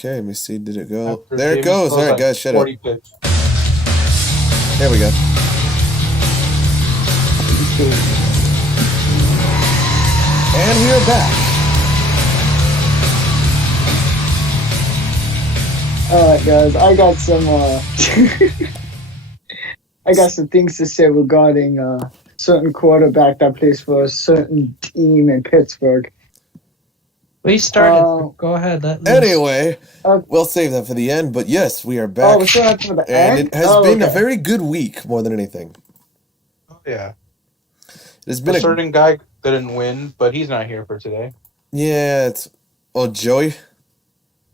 Okay, let me see. Did it go? After There it James goes. throws All right, like guys, shut up. 40 picks. There we go. And we are back. Alright guys, I got some I got some things to say regarding a certain quarterback that plays for a certain team in Pittsburgh. We started. Go ahead. Anyway, we'll save that for the end, but yes, we are back. Oh, we're still at the and end? it has been a very good week, more than anything. Oh, yeah. It has been a certain guy didn't win, but he's not here for today. Yeah, it's... Oh, Joey?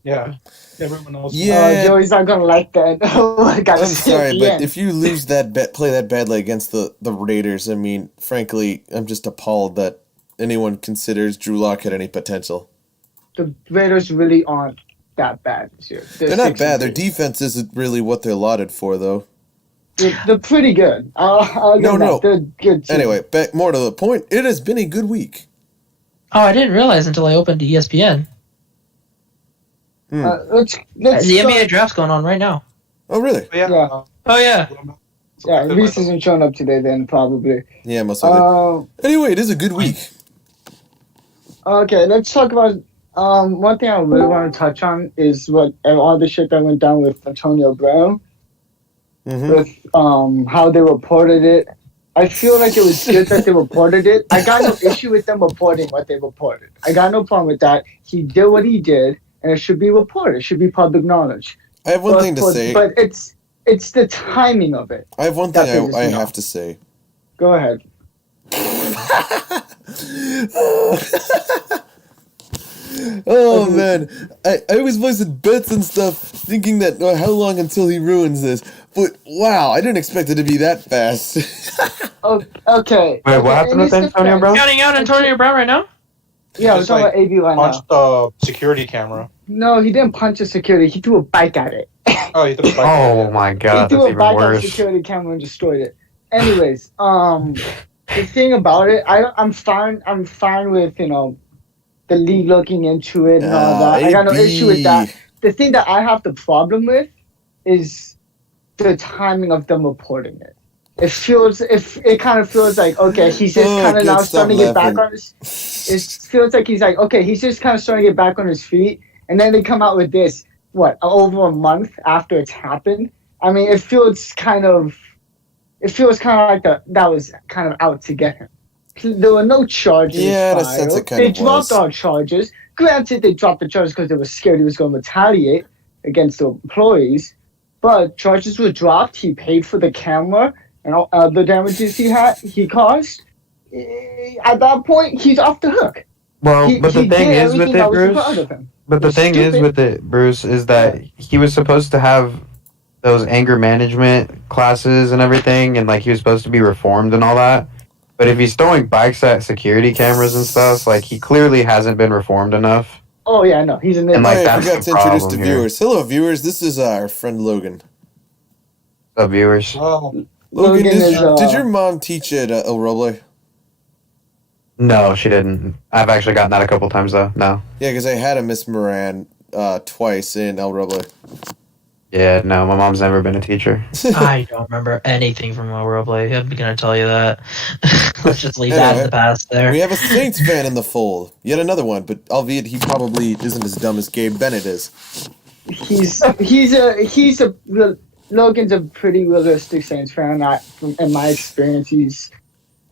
Yeah. Everyone else. Yeah. Joey's not gonna like that. I'm sorry, but if you lose that bet, play that badly against the Raiders, I mean, frankly, I'm just appalled that anyone considers Drew Lock had any potential. The Raiders really aren't that bad this year. They're not bad. Their defense isn't really what they're lauded for, though. They're pretty good. No. They're good too. Anyway, back more to the point. It has been a good week. Oh, I didn't realize until I opened ESPN. Let's the NBA draft's going on right now. Oh, really? Yeah. Oh, yeah. Yeah, Reese isn't showing up today then, probably. Yeah, most of it. Anyway, it is a good week. Okay, let's talk about... one thing I really want to touch on is all the shit that went down with Antonio Brown. With how they reported it. I feel like it was good that they reported it. I got no issue with them reporting what they reported. I got no problem with that. He did what he did, and it should be reported. It should be public knowledge. I have one thing to say. But it's the timing of it. I have one thing I have to say. Go ahead. Oh man, I was placing bets and stuff, thinking that how long until he ruins this. But wow, I didn't expect it to be that fast. Okay. Wait, what happened with Antonio Brown? Counting out Antonio Brown right now? Yeah, we're talking about AB right now. Punched the security camera. No, he didn't punch a security. He threw a bike at it. Oh, he threw a bike. Oh my god, he that's threw a even bike at the worse. security camera and destroyed it. Anyways, the thing about it, I'm fine with the league looking into it and all that. I got no issue with that. The thing that I have the problem with is the timing of them reporting it. It kind of feels like, okay, he's just kind of now starting to get back on his... It feels like he's like, okay, he's just kind of starting to get back on his feet. And then they come out with this, over a month after it's happened? I mean, it feels kind of like that was kind of out to get him. There were no charges filed. In a sense it kind They of dropped all charges. Granted, they dropped the charges because they were scared he was going to retaliate against the employees. But charges were dropped. He paid for the camera and all the damages he caused. At that point, he's off the hook. Well, but the thing is with it, Bruce. But the thing is with it, Bruce, is that he was supposed to have those anger management classes and everything, and he was supposed to be reformed and all that. But if he's throwing bikes at security cameras and stuff, he clearly hasn't been reformed enough. Oh yeah, no, he's an. And I forgot to introduce the viewers. Hello, viewers. This is our friend Logan. What's up, viewers? Logan, did your mom teach at El Roble? No, she didn't. I've actually gotten that a couple times though. No. Yeah, because I had a Miss Moran twice in El Roble. Yeah, no, my mom's never been a teacher. I don't remember anything from El Roble. I'm gonna tell you that. Let's just leave that in the past there. We have a Saints fan in the fold. Yet another one, but albeit he probably isn't as dumb as Gabe Bennett is. Logan's a pretty realistic Saints fan. In my experience, he's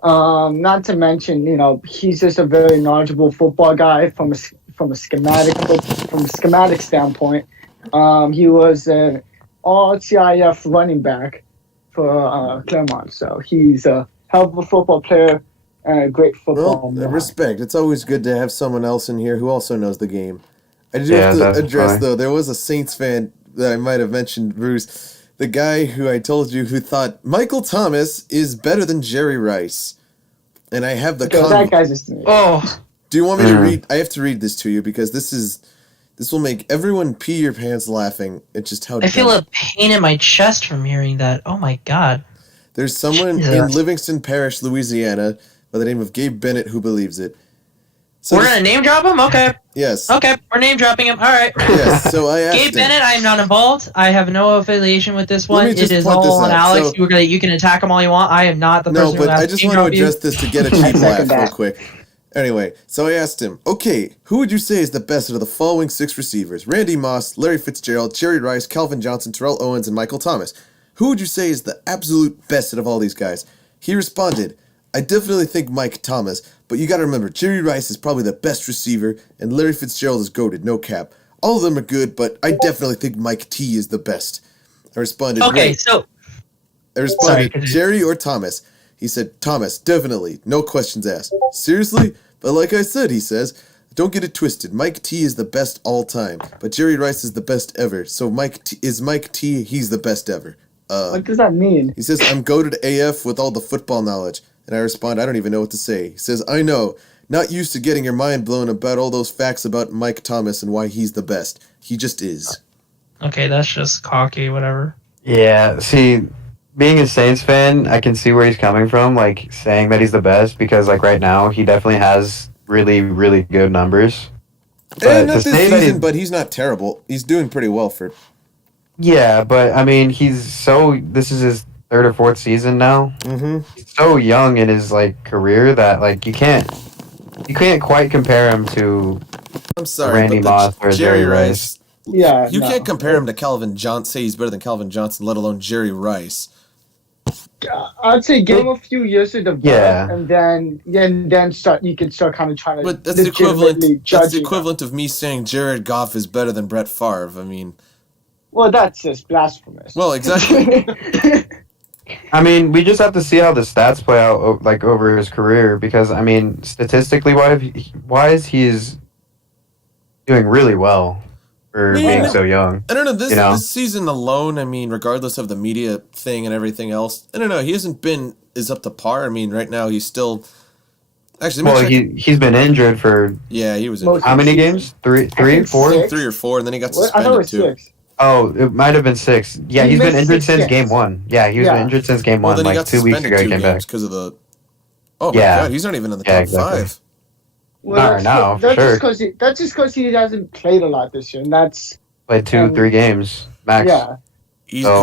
not to mention, he's just a very knowledgeable football guy from a schematic standpoint. He was an all-CIF running back for Claremont, so he's a hell of a football player and a great football man. Respect. It's always good to have someone else in here who also knows the game. I do have to address, though, there was a Saints fan that I might have mentioned, Bruce, the guy who I told you who thought Michael Thomas is better than Jerry Rice. And I have the that guy's just... Oh. Do you want me to read? I have to read this to you because this will make everyone pee your pants laughing at just how... I feel a pain in my chest from hearing that. Oh my god. There's someone in Livingston Parish, Louisiana, by the name of Gabe Bennett who believes it. So we're gonna name drop him. Okay. Yes. Okay, we're name dropping him. All right. Yes. So I asked Gabe Bennett, I am not involved. I have no affiliation with this one. Let me just It is point this all on out. Alex. So, you can attack him all you want. I am not the person who but has I just name want to drop you. address this to get a cheap laugh real quick. Anyway, so I asked him, okay, who would you say is the best out of the following 6 receivers? Randy Moss, Larry Fitzgerald, Jerry Rice, Calvin Johnson, Terrell Owens, and Michael Thomas. Who would you say is the absolute best out of all these guys? He responded, I definitely think Mike Thomas, but you gotta remember, Jerry Rice is probably the best receiver, and Larry Fitzgerald is goated, no cap. All of them are good, but I definitely think Mike T is the best. I responded, Jerry or Thomas? He said, Thomas, definitely, no questions asked. Seriously? But like I said, he says, don't get it twisted. Mike T is the best all time, but Jerry Rice is the best ever. So Mike T, he's the best ever. What does that mean? He says, I'm goated AF with all the football knowledge. And I respond, I don't even know what to say. He says, I know. Not used to getting your mind blown about all those facts about Mike Thomas and why he's the best. He just is. Okay, that's just cocky, whatever. Yeah, see, being a Saints fan, I can see where he's coming from, like, saying that he's the best, because, like, right now, he definitely has really, really good numbers. And not this season, but he's not terrible. He's doing pretty well for... Yeah, but, I mean, this is his 3rd or 4th season now. Mm-hmm. He's so young in his, like, career that, like, you can't quite compare him to Randy Moss or Jerry Rice. Yeah, you can't compare him to Calvin Johnson. Say he's better than Calvin Johnson, let alone Jerry Rice. I'd say give him a few years to develop, and then you can start kind of trying to. But that's the equivalent. That's the equivalent of me saying Jared Goff is better than Brett Favre. I mean, well, that's just blasphemous. Well, exactly. I mean, we just have to see how the stats play out, like, over his career, because I mean, statistically wise, he's doing really well. For being so young. I don't know, this season alone, I mean, regardless of the media thing and everything else, I don't know, he hasn't been as up to par. I mean, right now he's still... Actually, well, he's been injured for... Yeah, he was injured. How many games? Three, 4? 3 or 4, and then he got suspended too. 6. Oh, it might have been 6. Yeah, he's been injured since game 1. Yeah, he's been injured since game 1, like 2 weeks ago he came back. Because of the... Oh my god, he's not even in the top 5. Well, not right now, for sure. That's just because he hasn't played a lot this year, and that's... Played 2-3 games, max. Yeah.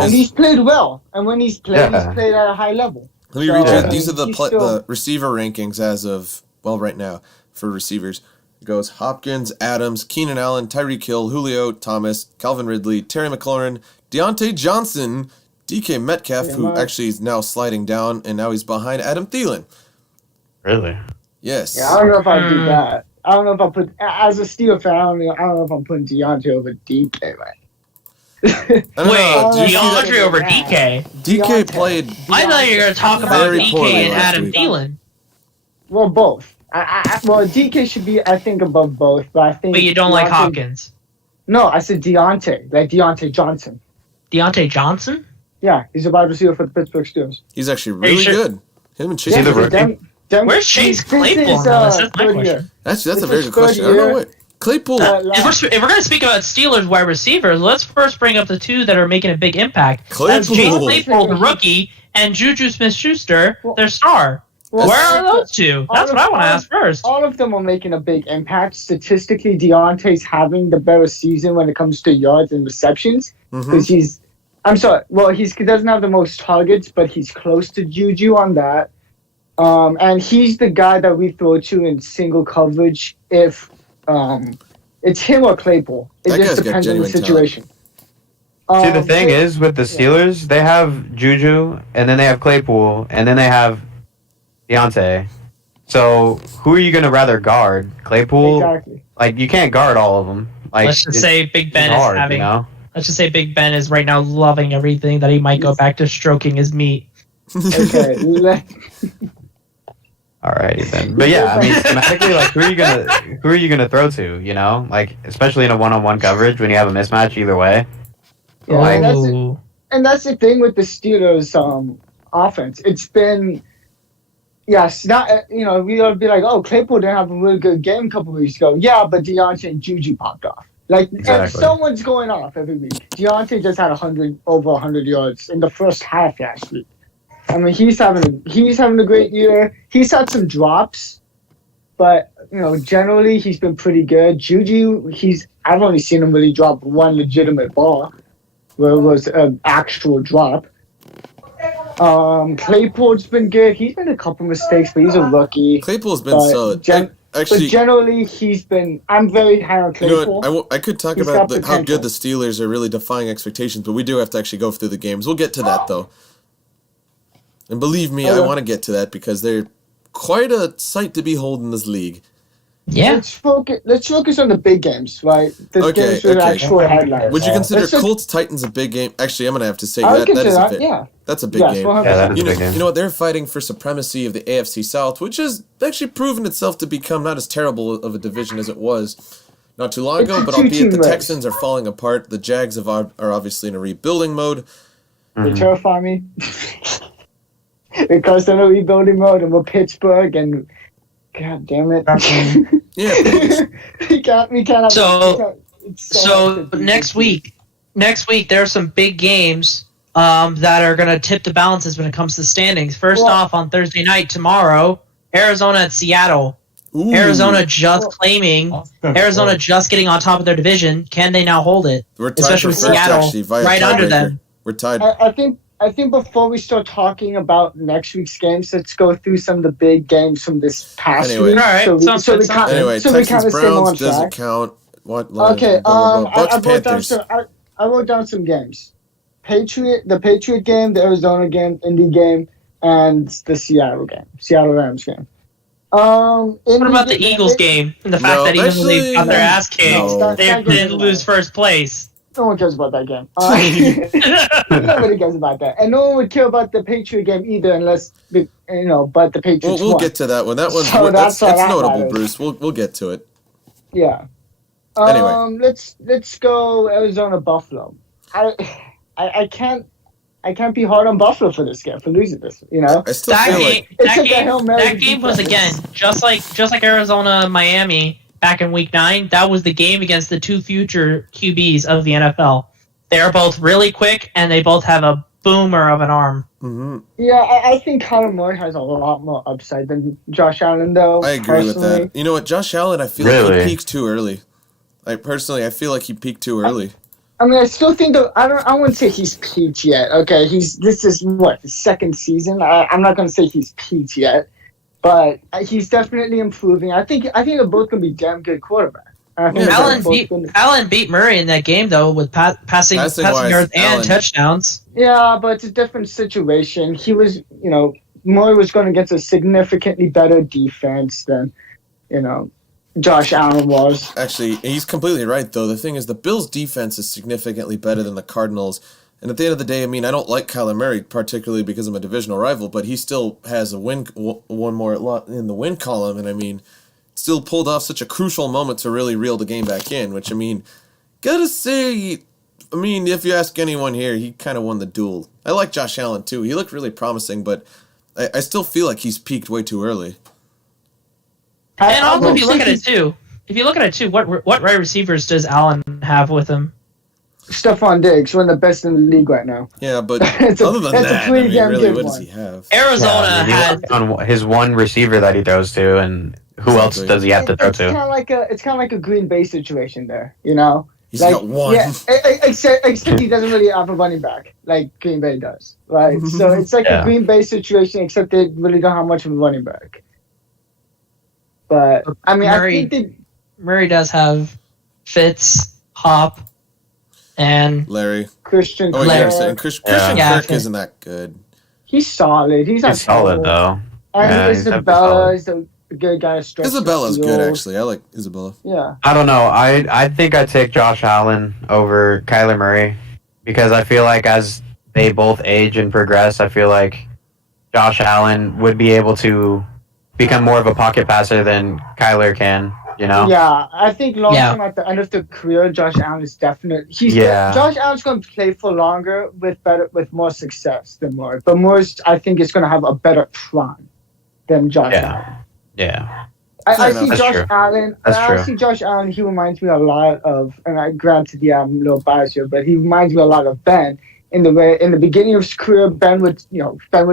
And he's played well, and when he's played at a high level. Let me read you. These are the receiver rankings as of, well, right now, for receivers. It goes Hopkins, Adams, Keenan Allen, Tyreek Hill, Julio, Thomas, Calvin Ridley, Terry McLaurin, Deontay Johnson, DK Metcalf, who actually is now sliding down, and now he's behind Adam Thielen. Really? Yes. Yeah, I don't know if I'd do that. I don't know if I put, as a Steelers fan, I don't know if I'm putting Deontay over DK, right? Wait, DeAndre over DK? DK played... I thought you were going to talk about DK and Adam Thielen. Well, both. Well, DK should be, I think, above both, but I think... But you don't like Hopkins? No, I said Deontay, like Deontay Johnson. Deontay Johnson? Yeah, he's a wide receiver for the Pittsburgh Steelers. He's actually really good. Him and Chase. Where's Chase Claypool on the list? That's my question. That's a very good question. I don't know what Claypool. If we're going to speak about Steelers wide receivers, let's first bring up the 2 that are making a big impact. That's Chase Claypool, the rookie, and Juju Smith-Schuster, their star. Where are those 2? That's what I want to ask first. All of them are making a big impact. Statistically, Deontay's having the better season when it comes to yards and receptions because he's. I'm sorry. Well, he doesn't have the most targets, but he's close to Juju on that. And he's the guy that we throw to in single coverage if it's him or Claypool. It just depends on the situation. See, the thing is, with the Steelers, they have Juju, and then they have Claypool, and then they have Deontay. So, who are you going to rather guard? Claypool? Exactly. Like, you can't guard all of them. Like, let's just say Big Ben hard, is having... You know? Let's just say Big Ben is right now loving everything that he might go back to stroking his meat. Okay. Alrighty then. But yeah, I mean, schematically, like, who are you gonna throw to? You know, like, especially in a one-on-one coverage when you have a mismatch either way. Yeah, like, and that's the thing with the Steelers' offense. It's been, yes, not we'll be like, oh, Claypool didn't have a really good game a couple weeks ago. Yeah, but Deontay and Juju popped off. Like, and someone's going off every week. Deontay just had over 100 yards in the first half last week. I mean, he's having a great year. He's had some drops, but generally he's been pretty good. Juju, I've only seen him really drop one legitimate ball, where it was an actual drop. Claypool's been good. He's been a couple mistakes, but he's a rookie. Claypool's been solid. But generally, he's been. I'm very high on Claypool. You know what? I could talk about how good the Steelers are really defying expectations, but we do have to actually go through the games. We'll get to that, though. And believe me, I want to get to that because they're quite a sight to behold in this league. Yeah. Let's focus on the big games, right? The games with actual headlines. Would you consider Colts Titans a big game? Actually, I'm gonna have to say that's a big game. You know what? They're fighting for supremacy of the AFC South, which has actually proven itself to become not as terrible of a division as it was not too long ago. But albeit the Texans are falling apart, the Jags are obviously in a rebuilding mode. They terrify me because they're in a rebuilding mode, and we're Pittsburgh and. God damn it! Yeah, we can't. So next week there are some big games that are going to tip the balances when it comes to standings. First off, on Thursday night tomorrow, Arizona at Seattle. Ooh. Arizona just getting on top of their division. Can they now hold it? We're tied especially for first, Seattle actually, right under them. We're tied. I think before we start talking about next week's games, let's go through some of the big games from this past week. All right. Texans Browns doesn't count. Okay. I wrote down some games. The Patriot game, the Arizona game, Indy game, and the Seattle Rams game. What about the Eagles game and the fact that even though they got their ass kicked, they didn't lose first place? No one cares about that game. Nobody cares about that, and no one would care about the Patriot game either, unless but the Patriots. We'll get to that one. That one's that's notable, Bruce. We'll get to it. Yeah. Anyway, let's go Arizona Buffalo. I can't be hard on Buffalo for this game for losing this. I still that game was again just like Arizona Miami. Back in Week 9, that was the game against the two future QBs of the NFL. They're both really quick, and they both have a boomer of an arm. Mm-hmm. Yeah, I think Kyler Murray has a lot more upside than Josh Allen, though. I agree with that. You know what, Josh Allen, I feel like he peaked too early. I feel like he peaked too early. I mean, I still think I wouldn't say he's peaked yet. Okay, this is his second season. I'm not going to say he's peaked yet. But he's definitely improving. I think they're both going to be damn good quarterbacks. Allen beat Murray in that game, though, with passing yards and touchdowns. Yeah, but it's a different situation. He was, Murray was going against a significantly better defense than, Josh Allen was. Actually, he's completely right, though. The thing is, the Bills' defense is significantly better than the Cardinals'. And at the end of the day, I mean, I don't like Kyler Murray particularly because I'm a divisional rival, but he still has one more in the win column, and I mean, still pulled off such a crucial moment to really reel the game back in, which, I mean, gotta say, if you ask anyone here, he kind of won the duel. I like Josh Allen, too. He looked really promising, but I still feel like he's peaked way too early. And also, if you look at it, too, what wide receivers does Allen have with him? Stephon Diggs, one of the best in the league right now. Yeah, but other than that, really, what does he have? Arizona has on his one receiver that he throws to, and who else does he have to throw to? It's kind of like a Green Bay situation there, He's got one. Yeah, except he doesn't really have a running back like Green Bay does, right? So it's like a Green Bay situation, except they really don't have much of a running back. But I mean, I think Murray does have Fitz, Hop. And Larry. Christian Kirk. And Christian Kirk isn't that good. He's solid. He's solid, though. And Isabella is a good guy. Isabella's good, actually. I like Isabella. Yeah. I don't know. I think I'd take Josh Allen over Kyler Murray because I feel like as they both age and progress, I feel like Josh Allen would be able to become more of a pocket passer than Kyler can. Yeah, I think long term at the end of the career, Josh Allen is definitely Josh Allen's going to play for longer with more success than Murray. But Murray, I think, is going to have a better prime than Josh Allen. Yeah. I see Josh Allen. I see Josh Allen. He reminds me a lot of, and granted, I'm a little biased here, but he reminds me a lot of Ben in the way in the beginning of his career. Ben would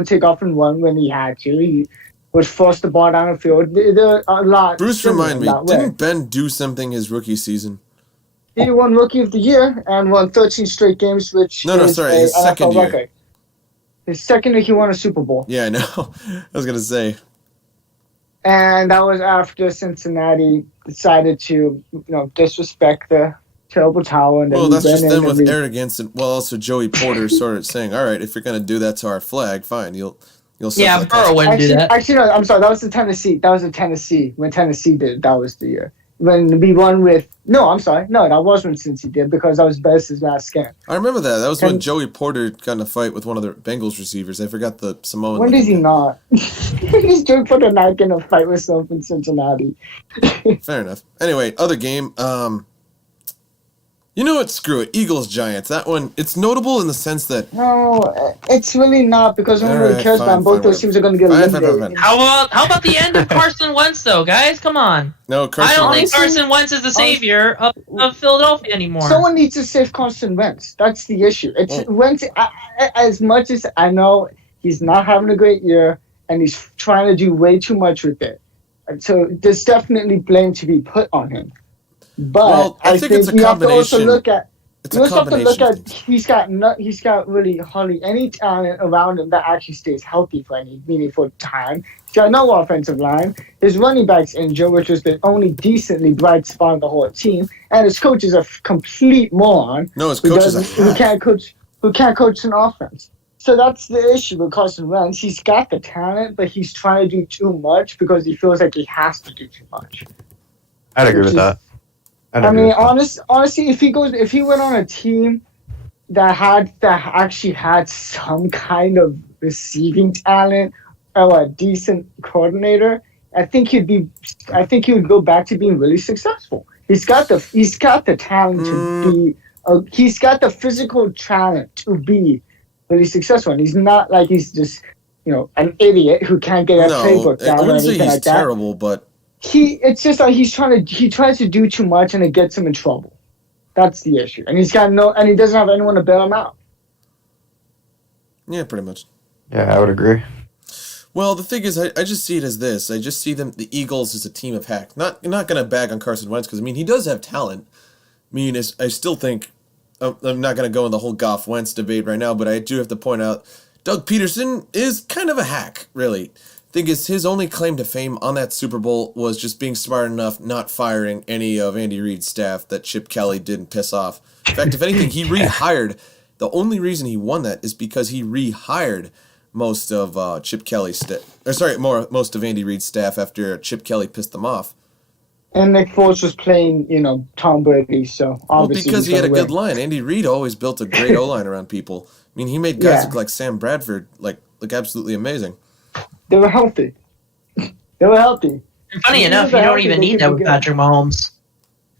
take off and run when he had to. would force the ball down the field. They're a lot. Bruce, remind me, didn't Ben do something his rookie season? He won Rookie of the Year and won 13 straight games, which his second year. Record. His second year, he won a Super Bowl. Yeah, I know. I was gonna say. And that was after Cincinnati decided to, disrespect the terrible tower. And well, that's just them with arrogance, and also Joey Porter sort of saying, "All right, if you're gonna do that to our flag, fine, you'll." Yeah, Burrow wouldn't do that. Actually, no. I'm sorry. That was Tennessee. When Tennessee did. That was the year. When we won with... No, I'm sorry. No, that was when Cincy did, because that was Bettis' last game. I remember that. That was when Joey Porter got in a fight with one of the Bengals receivers. I forgot the Samoan. When does he not? He's Joey Porter not getting a fight with someone in Cincinnati. Fair enough. Anyway, other game. You know what? Screw it. Eagles-Giants. That one, it's notable in the sense that... No, it's really not, because no one really cares about both those teams are going to get eliminated. How about the end of Carson Wentz, though, guys? Come on. No, I don't think Carson Wentz is the savior of Philadelphia anymore. Someone needs to save Carson Wentz. That's the issue. It's Wentz. As much as I know he's not having a great year, and he's trying to do way too much with it. So there's definitely blame to be put on him. But I think it's a you have to also look at. He's got really hardly any talent around him that actually stays healthy for any meaningful time. He's got no offensive line. His running back's injured, which was the only decently bright spot of the whole team. And his coach is a complete moron. No, his coach is a hack. Who can't coach an offense. So that's the issue with Carson Wentz. He's got the talent, but he's trying to do too much because he feels like he has to do too much. I'd agree with that. I mean, honestly, if he went on a team that actually had some kind of receiving talent or a decent coordinator, I think he would go back to being really successful. He's got the talent to be. He's got the physical talent to be really successful, and he's not like he's just an idiot who can't get a playbook down. I wouldn't say he's like terrible, but. It's just like he tries to do too much and it gets him in trouble. That's the issue. And he doesn't have anyone to bail him out. Yeah, pretty much. Yeah, I would agree. Well, the thing is, I just see it as this. I just see the Eagles as a team of hacks. Not going to bag on Carson Wentz because, he does have talent. I still think, I'm not going to go in the whole Goff-Wentz debate right now, but I do have to point out, Doug Peterson is kind of a hack, really. Thing is, his only claim to fame on that Super Bowl was just being smart enough not firing any of Andy Reid's staff that Chip Kelly didn't piss off. In fact, if anything, he rehired. The only reason he won that is because he rehired most of Chip Kelly's most of Andy Reid's staff after Chip Kelly pissed them off. And Nick Foles was playing, Tom Brady, so obviously because he had a good line. Andy Reid always built a great O-line around people. He made guys look like Sam Bradford, look absolutely amazing. They were healthy. And funny enough, you don't even need that with Patrick Mahomes.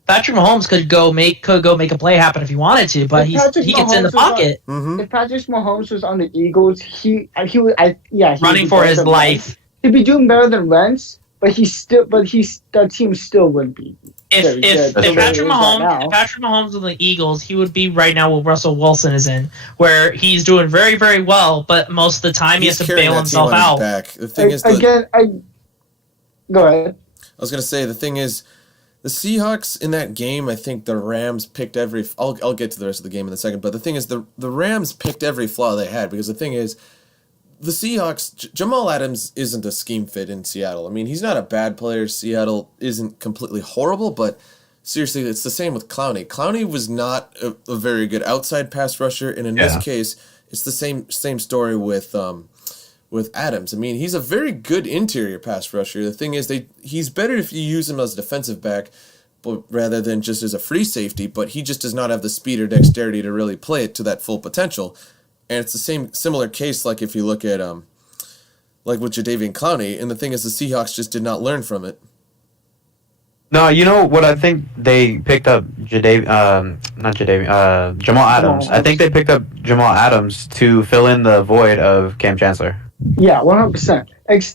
Patrick Mahomes could go make a play happen if he wanted to, but he gets in the pocket. If Patrick Mahomes was on the Eagles, he would running for his life. He'd be doing better than Wentz, but that team still wouldn't be. If Patrick Mahomes was the Eagles, he would be right now where Russell Wilson is in, where he's doing very, very well, but most of the time he has to bail himself out. The thing is, go ahead. I was gonna say the thing is, the Seahawks in that game. I think the Rams picked every. I'll get to the rest of the game in a second, but the thing is, the Rams picked every flaw they had because the thing is, the Seahawks, Jamal Adams isn't a scheme fit in Seattle. He's not a bad player. Seattle isn't completely horrible, but seriously, it's the same with Clowney. Clowney was not a very good outside pass rusher, and in this case, it's the same story with Adams. He's a very good interior pass rusher. The thing is, he's better if you use him as a defensive back, but rather than just as a free safety, but he just does not have the speed or dexterity to really play it to that full potential. And it's the similar case, like if you look at, like with Jadeveon Clowney, and the thing is, the Seahawks just did not learn from it. No, you know what? I think they picked up Jamal Adams. I think they picked up Jamal Adams to fill in the void of Cam Chancellor. Yeah, 100%.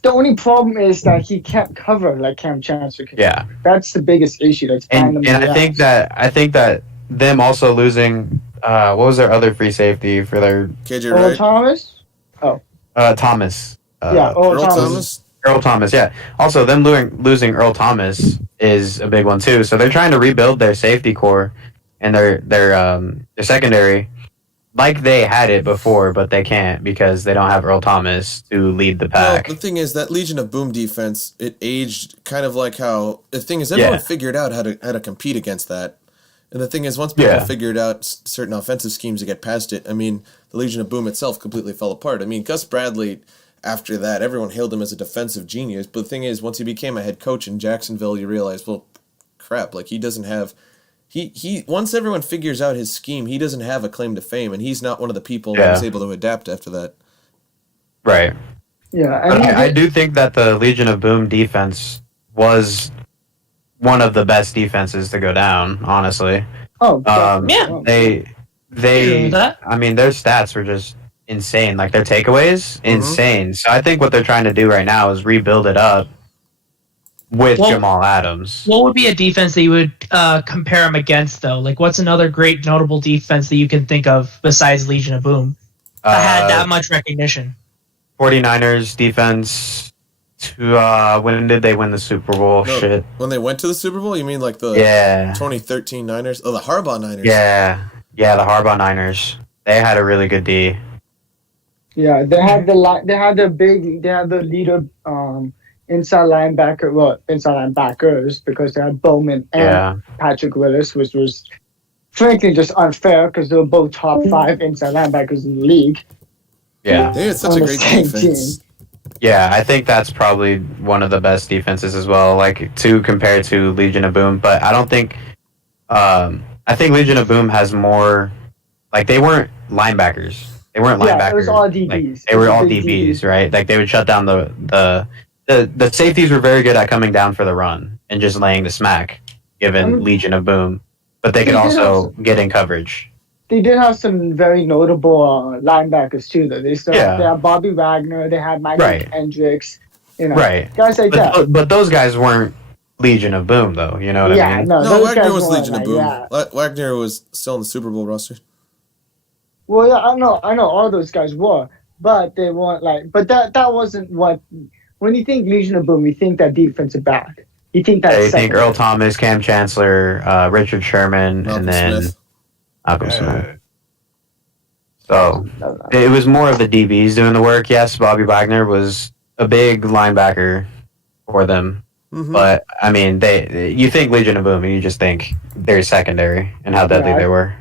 The only problem is that he can't cover like Cam Chancellor can. Yeah, that's the biggest issue. And I think that them also losing. What was their other free safety for their KJ Wright? Thomas? Thomas. Earl Thomas. Earl Thomas, yeah. Also, them losing Earl Thomas is a big one too. So they're trying to rebuild their safety core and their secondary like they had it before, but they can't because they don't have Earl Thomas to lead the pack. Well, the thing is that Legion of Boom defense, it aged kind of like how the thing is everyone figured out how to compete against that. And the thing is, once people figured out certain offensive schemes to get past it, I mean, the Legion of Boom itself completely fell apart. I mean, Gus Bradley, after that, everyone hailed him as a defensive genius. But the thing is, once he became a head coach in Jacksonville, you realize, well, crap, like he doesn't have... He once everyone figures out his scheme, he doesn't have a claim to fame, and he's not one of the people that was able to adapt after that. Right. Yeah, I do think that the Legion of Boom defense was one of the best defenses to go down, honestly. Oh, They I mean, their stats were just insane. Like, their takeaways, insane. So I think what they're trying to do right now is rebuild it up with Jamal Adams. What would be a defense that you would compare him against, though? Like, what's another great notable defense that you can think of besides Legion of Boom that had that much recognition? 49ers defense. When did they win the Super Bowl? No, Shit. When they went to the Super Bowl? You mean like the 2013 Niners? Oh, the Harbaugh Niners. Yeah, the Harbaugh Niners. They had a really good D. Yeah, they had the leader inside linebackers because they had Bowman and Patrick Willis, which was frankly just unfair because they were both top 5 inside linebackers in the league. Yeah, they had such a great defense. Yeah, I think that's probably one of the best defenses as well, like to compare to Legion of Boom. But I don't think, I think Legion of Boom has more, like they weren't linebackers. They weren't linebackers. It was all DBs. Like, they were all DBs, right? Like they would shut down the safeties were very good at coming down for the run and just laying the smack, given Legion of Boom. But they could also get in coverage. They did have some very notable linebackers too, though. They had Bobby Wagner. They had Michael Kendricks. Guys like that. But those guys weren't Legion of Boom, though. You know what I mean? No, Wagner was Legion of Boom. Wagner was still in the Super Bowl roster. Well, yeah, I know. All those guys were, but they weren't like. But that wasn't what. When you think Legion of Boom, you think that defensive back. You think that. You think Earl Thomas, Cam Chancellor, Richard Sherman, Malcolm and then Smith. Malcolm Smith. So it was more of the DBs doing the work. Yes, Bobby Wagner was a big linebacker for them, but I mean, you think Legion of Boom, and you just think they're secondary and how deadly they were.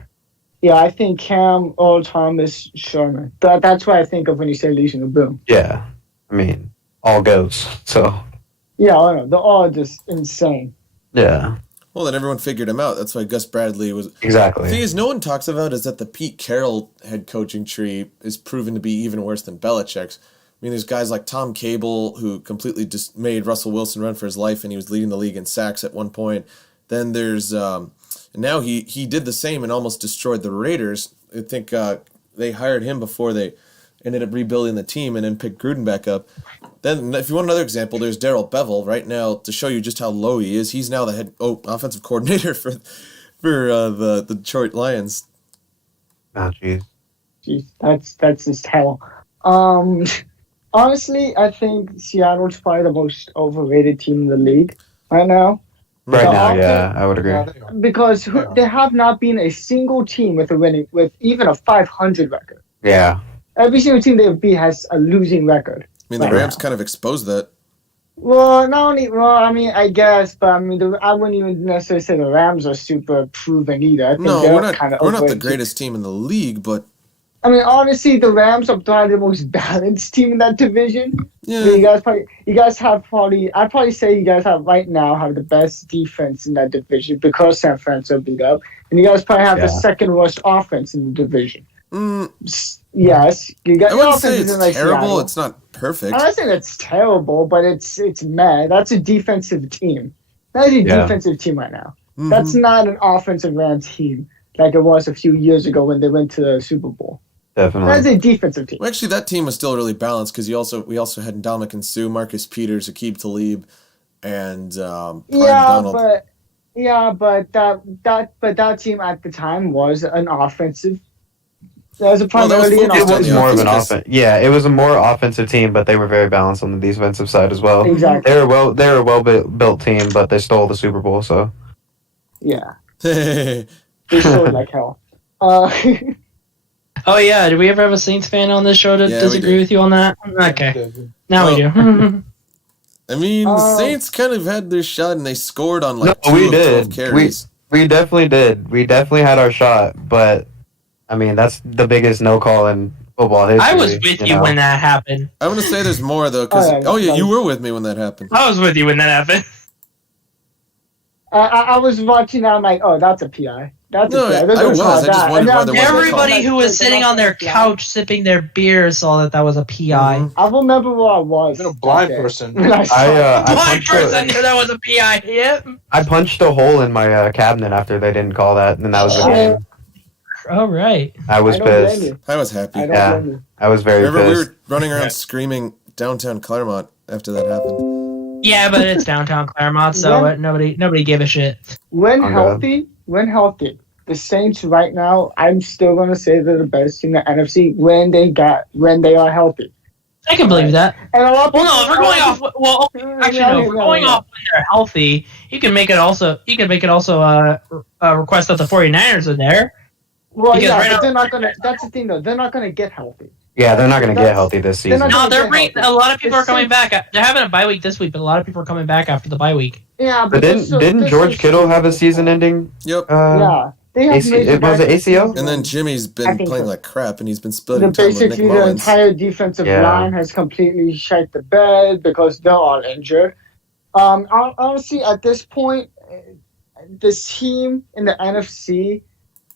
Yeah, I think Cam, Earl Thomas, Sherman. That's what I think of when you say Legion of Boom. Yeah, I mean, all goes. So. Yeah, I know. They're all just insane. Yeah. Well, then everyone figured him out. That's why Gus Bradley was... Exactly. The thing is, no one talks about is that the Pete Carroll head coaching tree is proven to be even worse than Belichick's. I mean, there's guys like Tom Cable, who completely just made Russell Wilson run for his life, and he was leading the league in sacks at one point. Then there's... now he did the same and almost destroyed the Raiders. I think they hired him before they ended up rebuilding the team and then picked Gruden back up. Then, if you want another example, there's Darrell Bevell right now to show you just how low he is. He's now the head offensive coordinator for the Detroit Lions. Oh, jeez. That's just hell. Honestly, I think Seattle's probably the most overrated team in the league right now. I would agree. Because there have not been a single team with even a 500 record. Yeah. Every single team they beat has a losing record. I mean, the Rams kind of exposed that. Well, I guess, but I mean, I wouldn't even necessarily say the Rams are super proven either. I think we're not the greatest team in the league, but I mean, honestly, the Rams are probably the most balanced team in that division. Yeah. I mean, I'd probably say you guys right now have the best defense in that division because San Francisco beat up, and you guys probably have the second worst offense in the division. Yes, you got. I wouldn't say it's terrible. It's not perfect. I'm not saying it's terrible, but it's mad. That's a defensive team. That's a defensive team right now. Mm-hmm. That's not an offensive Rams team like it was a few years ago when they went to the Super Bowl. Definitely. That's a defensive team. Well, actually, that team was still really balanced because we also had Ndamukong Suh, Marcus Peters, Aqib Talib, and Donald. But that team at the time was an offensive It was primarily it was more of an offense. Yeah, it was a more offensive team, but they were very balanced on the defensive side as well. Exactly. They were a well built team, but they stole the Super Bowl. So yeah, they stole like hell. Oh yeah, did we ever have a Saints fan on this show to disagree with you on that? Okay, now we do. I mean, the Saints kind of had their shot, and they scored on like 12 carries. We definitely did. We definitely had our shot, but I mean, that's the biggest no call in football history. I was with you when that happened. I'm gonna say there's more though, because you were with me when that happened. I was with you when that happened. I was watching that. I'm like, oh, that's a PI. That's a PI. I was. I just wondered why there wasn't everybody who was sitting on their couch sipping their beer saw that was a PI. Mm-hmm. I remember where I was. Even a blind person. I blind person knew that was a PI. Yep. I punched a hole in my cabinet after they didn't call that, and that was the game. All right. I was pissed. I was happy. I was very pissed. We were running around screaming downtown Claremont after that happened. Yeah, but it's downtown Claremont, so nobody gave a shit. When healthy, the Saints right now, I'm still gonna say they're the best team in the NFC when they are healthy. I can believe that. And a lot of if we're going off, if we're going off when they're healthy, you can make it also a request that the 49ers are there. Well, but they're not gonna. That's the thing, though. They're not gonna get healthy. Yeah, they're not going to get healthy this season. No, a lot of people are coming back. They're having a bye week this week, but a lot of people are coming back after the bye week. Yeah, but didn't George Kittle have a season-ending? Yep. They have was it ACL? And then Jimmy's been playing like crap, and he's been splitting time with Nick basically, Mullins. the entire defensive line has completely shit the bed because they're all injured. Honestly, at this point, this team in the NFC,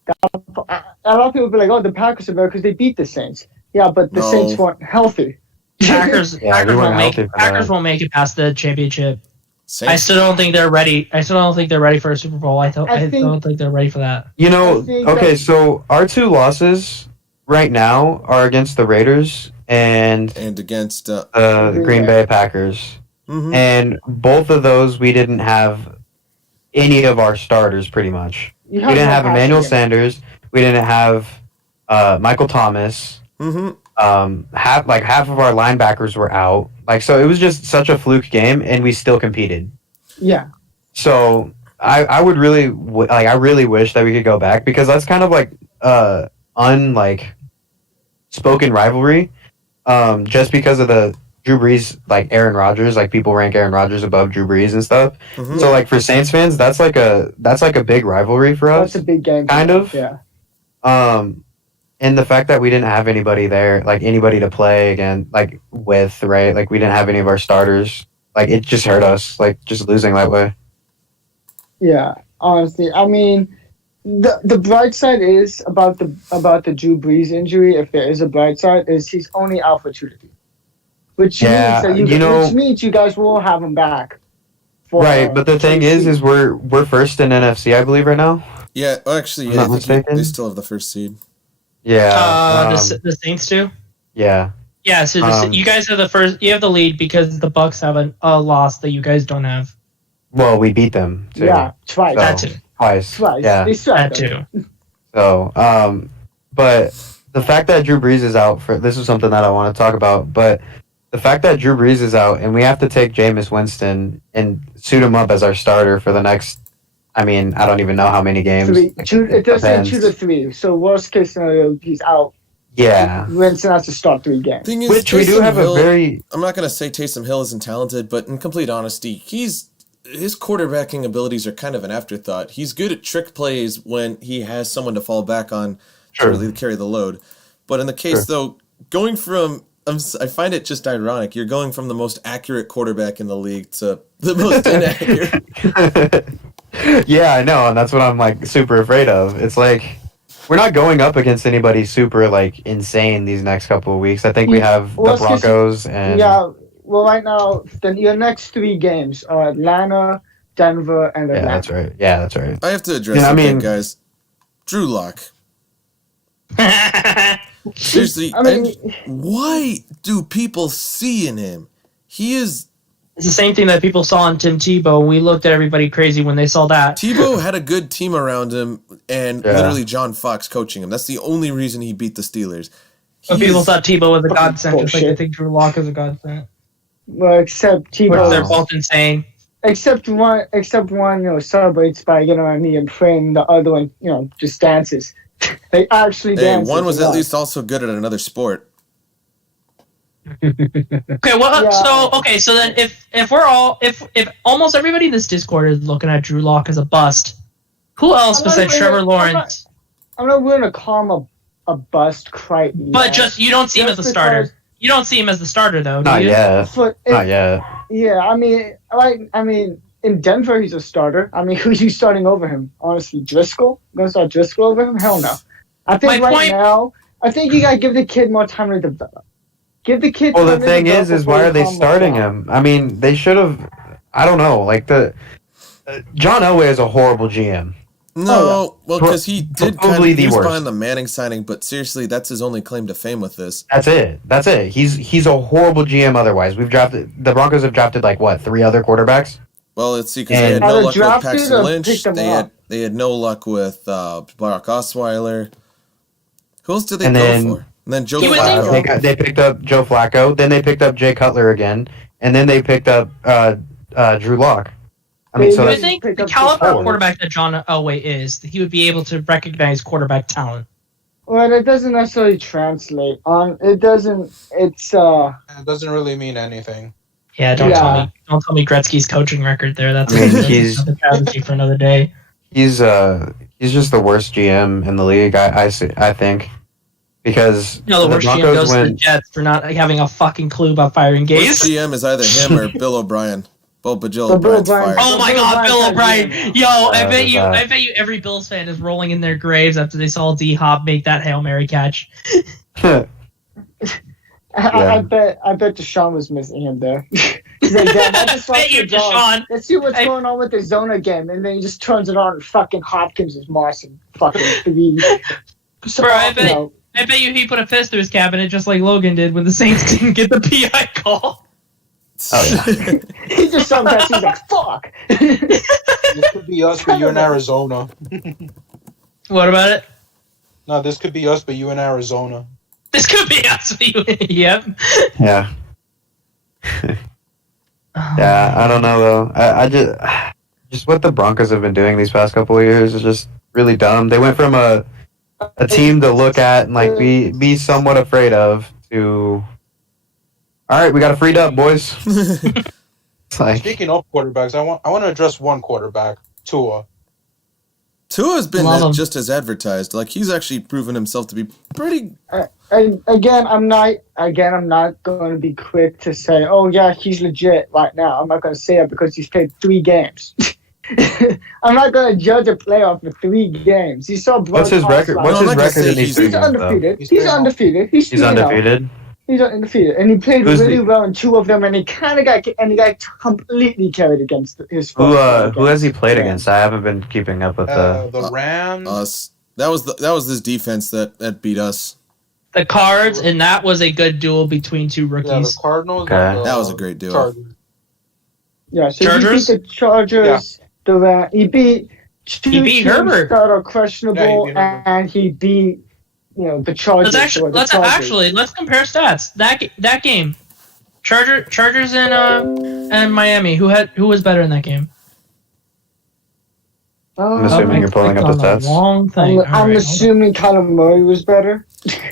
a lot of people will be like, "Oh, the Packers are better because they beat the Saints." Yeah, but the Saints weren't healthy. Packers won't make it past the championship. Saints. I still don't think they're ready. I still don't think they're ready for a Super Bowl. I don't think they're ready for that. So our two losses right now are against the Raiders and against the Green Bay Packers. Mm-hmm. And both of those we didn't have any of our starters pretty much. We didn't have Emmanuel Sanders. We didn't have Michael Thomas. Mm-hmm. Half of our linebackers were out. So it was just such a fluke game, and we still competed. Yeah. So I would really I really wish that we could go back because that's kind of spoken rivalry. Just because of the Drew Brees, Aaron Rodgers, people rank Aaron Rodgers above Drew Brees and stuff. Mm-hmm. So for Saints fans, that's like a big rivalry for us. That's a big game. Kind of. Yeah. And the fact that we didn't have anybody there, anybody to play again, with, right? We didn't have any of our starters. It just hurt us, just losing that way. Yeah, honestly. I mean, the bright side is about the Drew Brees injury, if there is a bright side, is he's only out for 2 to 3. Which means you guys will have him back. Right, but the thing is we're first in NFC, I believe, right now. Yeah, actually, I think they still have the first seed. Yeah. The Saints do? Yeah. Yeah, so you guys are the first. You have the lead because the Bucks have a loss that you guys don't have. Well, we beat them, too. Yeah, twice. So, that too. Twice. Yeah. That too. So, but the fact that Drew Brees is out, this is something that I want to talk about, but the fact that Drew Brees is out and we have to take Jameis Winston and suit him up as our starter for the next, I don't even know how many games. It does say 2 to 3. So worst case scenario, he's out. Yeah. Winston has to start 3 games. Thing is, which we do have a very... I'm not going to say Taysom Hill isn't talented, but in complete honesty, his quarterbacking abilities are kind of an afterthought. He's good at trick plays when he has someone to fall back on to really carry the load. But in the case, though, going from... I find it just ironic. You're going from the most accurate quarterback in the league to the most inaccurate. Yeah, I know, and that's what I'm super afraid of. It's we're not going up against anybody super insane these next couple of weeks. I think we have the Broncos and right now your next 3 games are Atlanta, Denver, and Atlanta. Yeah, that's right. I have to address something, guys. Drew Lock. Seriously, why do people see in him? He is It's the same thing that people saw in Tim Tebow. We looked at everybody crazy when they saw that. Tebow had a good team around him, and literally John Fox coaching him. That's the only reason he beat the Steelers. But people thought Tebow was a godsend, just like I think Drew Lock is a godsend. Well, except Tebow. They're both insane. Except one, celebrates by getting on a knee and praying. The other one, just dances. They actually dance. One was at least also good at another sport. Okay, well, so then if almost everybody in this Discord is looking at Drew Lock as a bust, who else besides Trevor Lawrence? I'm not willing to call him a bust quite yet. But just you don't see him as the starter. You don't see him as the starter though. Not yet. Not yet. Yeah, I mean, in Denver he's a starter. I mean, who's you starting over him? Honestly, Driscoll? Gonna start Driscoll over him? Hell no. I think now, I think you gotta give the kid more time to develop. Give the kid. Well, the thing is why are they starting him? I mean, they should have. I don't know. Like John Elway is a horrible GM. No, well, because he did he was behind the Manning signing, but seriously, that's his only claim to fame with this. That's it. He's a horrible GM. Otherwise, the Broncos have drafted 3 other quarterbacks. Well, let's see, because they had no luck with Paxton Lynch. They had no luck with Brock Osweiler. Who else did they go for? And then Joe Flacco. They picked up Joe Flacco. Then they picked up Jay Cutler again, and then they picked up Drew Lock. I mean, I think the caliber of quarterback that John Elway is, he would be able to recognize quarterback talent. Well, it doesn't necessarily translate. It doesn't. It doesn't really mean anything. Yeah, don't tell me Gretzky's coaching record there. That's he's a tragedy for another day. He's just the worst GM in the league. I think. Because the worst GM goes to the Jets for not having a fucking clue about firing gays. Worst GM is either him or Bill O'Brien. But Jill O'Brien's fired. Oh my God, Bill O'Brien! Yo, I bet you every Bills fan is rolling in their graves after they saw D Hop make that Hail Mary catch. I bet Deshaun was missing him there. He's like, damn, I just watched the Deshaun. Let's see what's going on with the Zona game, and then he just turns it on and fucking Hopkins is Moss and fucking three. So, bro, I bet you he put a fist through his cabinet just like Logan did when the Saints didn't get the PI call. Oh yeah. He just sometimes he's like, fuck. This could be us, but you're in Arizona. What about it? No, this could be us, but you in Arizona. This could be us, but you. Yep. Yeah. Yeah, I don't know though. I just what the Broncos have been doing these past couple of years is just really dumb. They went from a team to look at and be somewhat afraid of to, all right, we got a freed up, boys. Speaking of quarterbacks, I want to address one quarterback, Tua. Tua's been just as advertised. He's actually proven himself to be pretty. Again, I'm not going to be quick to say, oh yeah, he's legit right now. I'm not going to say it because he's played 3 games. I'm not going to judge a player for 3 games. You saw what's his record? What's his record in these 3 games? Undefeated. He's undefeated. He's undefeated. He's undefeated, and he played really well in 2 of them, and he got completely carried against his. Who has he played against? I haven't been keeping up with the Rams. Us. That was this defense that beat us. The Cards, and that was a good duel between 2 rookies. Yeah, the Cardinals. Okay. That was a great duel. Chargers. Yeah, so Chargers? he beat the Chargers. Yeah. He beat Herbert that are questionable, and he beat the Chargers. Let's compare stats. That game, Chargers and Miami. Who was better in that game? I'm assuming you're pulling up the stats. Wrong thing. I'm assuming Kyler Murray was better.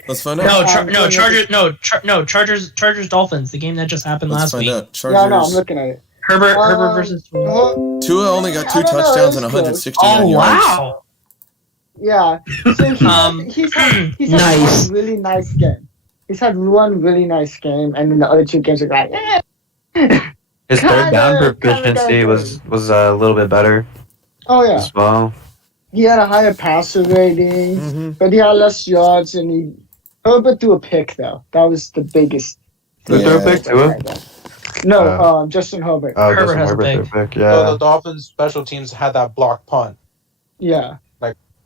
Let's find out. Chargers Dolphins. The game that just happened last week. Yeah, no, I'm looking at it. Herbert versus Tua. Tua only got 2 touchdowns and 169 yards. Wow. Yeah. So he's had one really nice game. He's had one really nice game, and then the other 2 games are like, His third down proficiency was a little bit better. Oh yeah. As well. He had a higher passer rating, but he had less yards, and Herbert threw a pick though. That was the biggest. Who threw a pick? Tua? No, Justin Herbert. Oh, Herbert has a pick. Yeah. So the Dolphins special teams had that block punt. Yeah.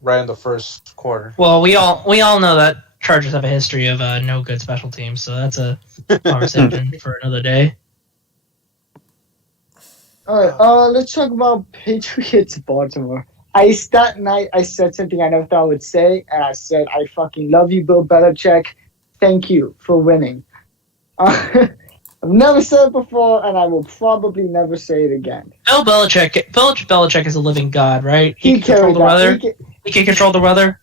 Right in the first quarter. Well, we all know that Chargers have a history of no good special teams, so that's a conversation for another day. Let's talk about Patriots Baltimore. That night I said something I never thought I would say, and I said, I fucking love you, Bill Belichick. Thank you for winning. I've never said it before, and I will probably never say it again. Bill Belichick is a living god, right? He can control the weather. He can control the weather.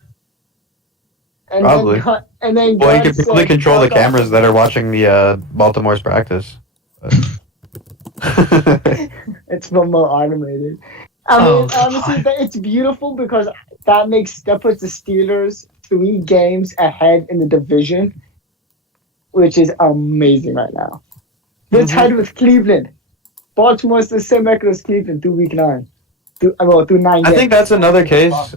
And probably. Then well, he can probably control the cameras that are watching the Baltimore's practice. It's more automated. I mean, honestly, it's beautiful because that puts the Steelers 3 games ahead in the division, which is amazing right now. They're tied with Cleveland. Baltimore's the same record as Cleveland through week 9. Through 9 games. I think that's another case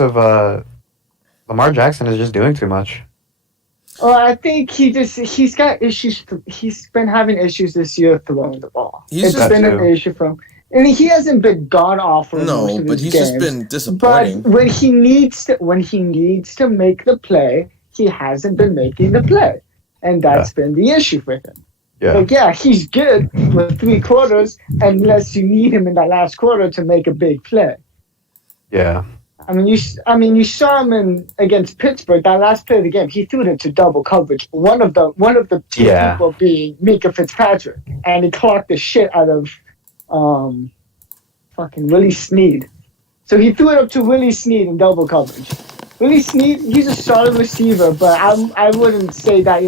of Lamar Jackson is just doing too much. Well, I think he's got issues. He's been having issues this year throwing the ball. It's been an issue for him. And he hasn't been god awful. No, but he's just been disappointing. But when he needs to make the play, he hasn't been making the play, and that's been the issue with him. Yeah. Like, he's good with 3 quarters, unless you need him in that last quarter to make a big play. Yeah. I mean, you saw him against Pittsburgh. That last play of the game, he threw it into double coverage. One of the 2 people being Mika Fitzpatrick, and he clocked the shit out of fucking Willie Snead. So he threw it up to Willie Snead in double coverage. Willie Snead, he's a solid receiver, but I wouldn't say that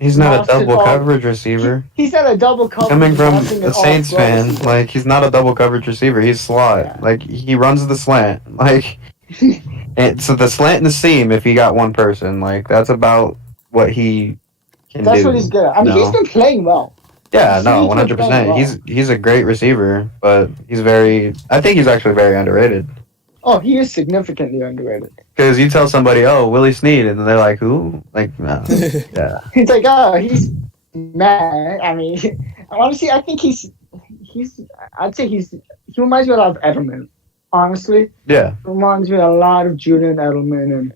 He's not a double coverage receiver. He's not a double coverage. Coming from a Saints fan, like, he's not a double coverage receiver. He's slot. Yeah. Like, he runs the slant. Like, so the slant and the seam, if he got one person, like, that's about what he can do. That's what he's good at. I mean, he's been playing well. Yeah, no, 100%. He's a great receiver, but I think he's actually very underrated. Oh, he is significantly underrated. Because you tell somebody, oh, Willie Snead, and they're like, who? Like, no. Yeah. He's like, oh, he's mad. I mean, honestly, I think he reminds me a lot of Edelman, honestly. Yeah. He reminds me a lot of Julian Edelman, and,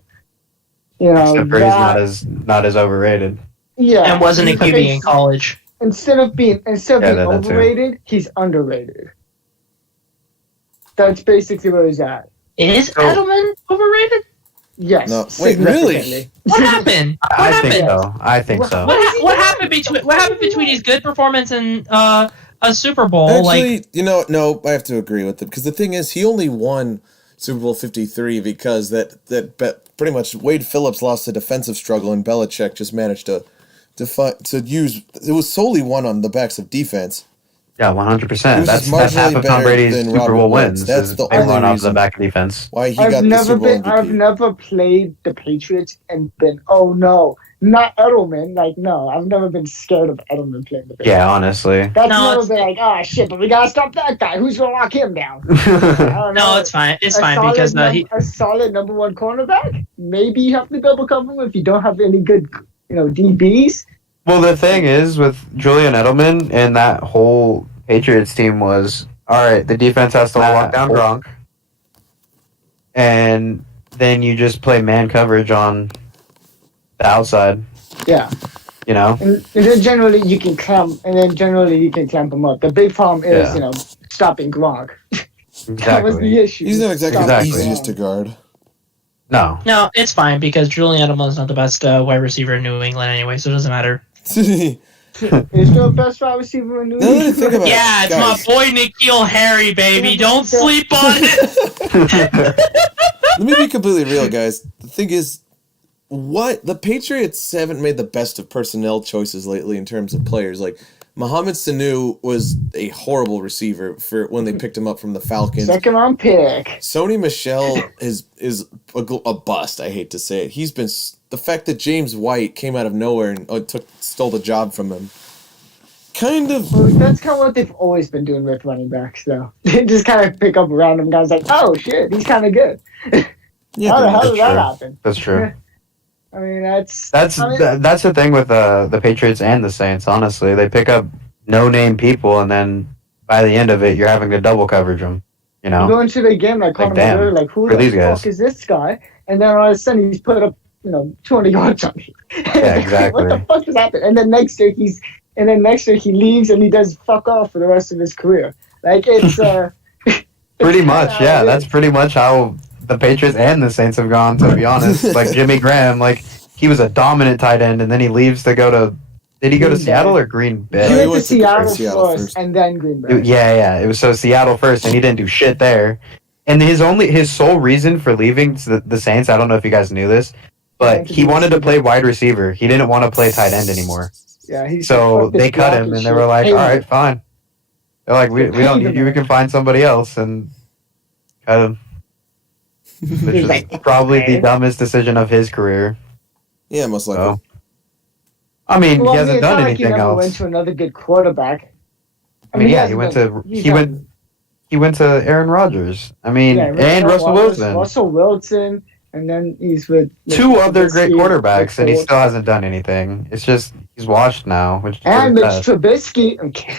except for he's not as overrated. Yeah. And wasn't a QB in college. Instead of being overrated, he's underrated. That's basically where he's at. Is Edelman overrated? Yes. No. Wait, really? What happened? I think so. What happened between his good performance and a Super Bowl? Actually, no, I have to agree with him, because the thing is, he only won Super Bowl 53 because that pretty much Wade Phillips lost a defensive struggle, and Belichick just managed to use. It was solely won on the backs of defense. Yeah, 100%. That's half of Tom Brady's Super Bowl wins. That's the only reason off the back of defense. Why he got the Super Bowl MVP. I've never played the Patriots and been, oh no, not Edelman. Like, no, I've never been scared of Edelman playing the Patriots. Yeah, honestly. That's never been like, oh shit, but we gotta stop that guy. Who's gonna lock him down? No, it's fine. It's fine because a solid number 1 cornerback. Maybe you have to double cover him if you don't have any good, DBs. Well, the thing is, with Julian Edelman and that whole Patriots team was, all right, the defense has to lock down Gronk, and then you just play man coverage on the outside. Yeah. And then generally you can clamp him up. The big problem is, stopping Gronk. Exactly. That was the issue. He's not exactly the easiest to guard. No, it's fine because Julian Edelman is not the best wide receiver in New England anyway, so it doesn't matter. Is the best wide receiver in New England? It's my boy N'Keal Harry, baby. Don't sleep on it. Let me be completely real, guys. The thing is, the Patriots haven't made the best of personnel choices lately in terms of players. Like, Mohamed Sanu was a horrible receiver for when they picked him up from the Falcons. 2nd round pick. Sony Michel is a bust. I hate to say it. He's been the fact that James White came out of nowhere and stole the job from him. Kind of. Well, that's kind of what they've always been doing with running backs, though. They just kind of pick up random guys like, oh shit, he's kind of good. Yeah, how the hell did that happen? That's true. I mean, that's the thing with the Patriots and the Saints. Honestly, they pick up no-name people, and then by the end of it, you're having to double coverage them. You go into the game like Conor McGregor, like who the fuck is this guy? And then all of a sudden he's put up 200 yards on me. Yeah, exactly. What the fuck just happened? And then next year and then next year he leaves and he does fuck off for the rest of his career. Like it's pretty much, yeah. That's pretty much how the Patriots and the Saints have gone. To be honest, like Jimmy Graham, like he was a dominant tight end, and then he leaves to go to. Did he go to Seattle or Green Bay? He went to Seattle first, and then Green Bay. Yeah. It was so Seattle first, and he didn't do shit there. And his sole reason for leaving the Saints, I don't know if you guys knew this, but he wanted to play wide receiver. He didn't want to play tight end anymore. Yeah, so they cut him, and they were like, "All right, fine." They're like, "We don't need you. We can find somebody else," and cut him. Which is probably the dumbest decision of his career. Yeah, most likely. So, I mean, he hasn't done anything else. He never went to another good quarterback. I mean, he went to Aaron Rodgers. I mean, and Russell Wilson. Russell Wilson, and then he's with two other great quarterbacks, and he still hasn't done anything. It's just he's washed now. And Mitch Trubisky. Okay.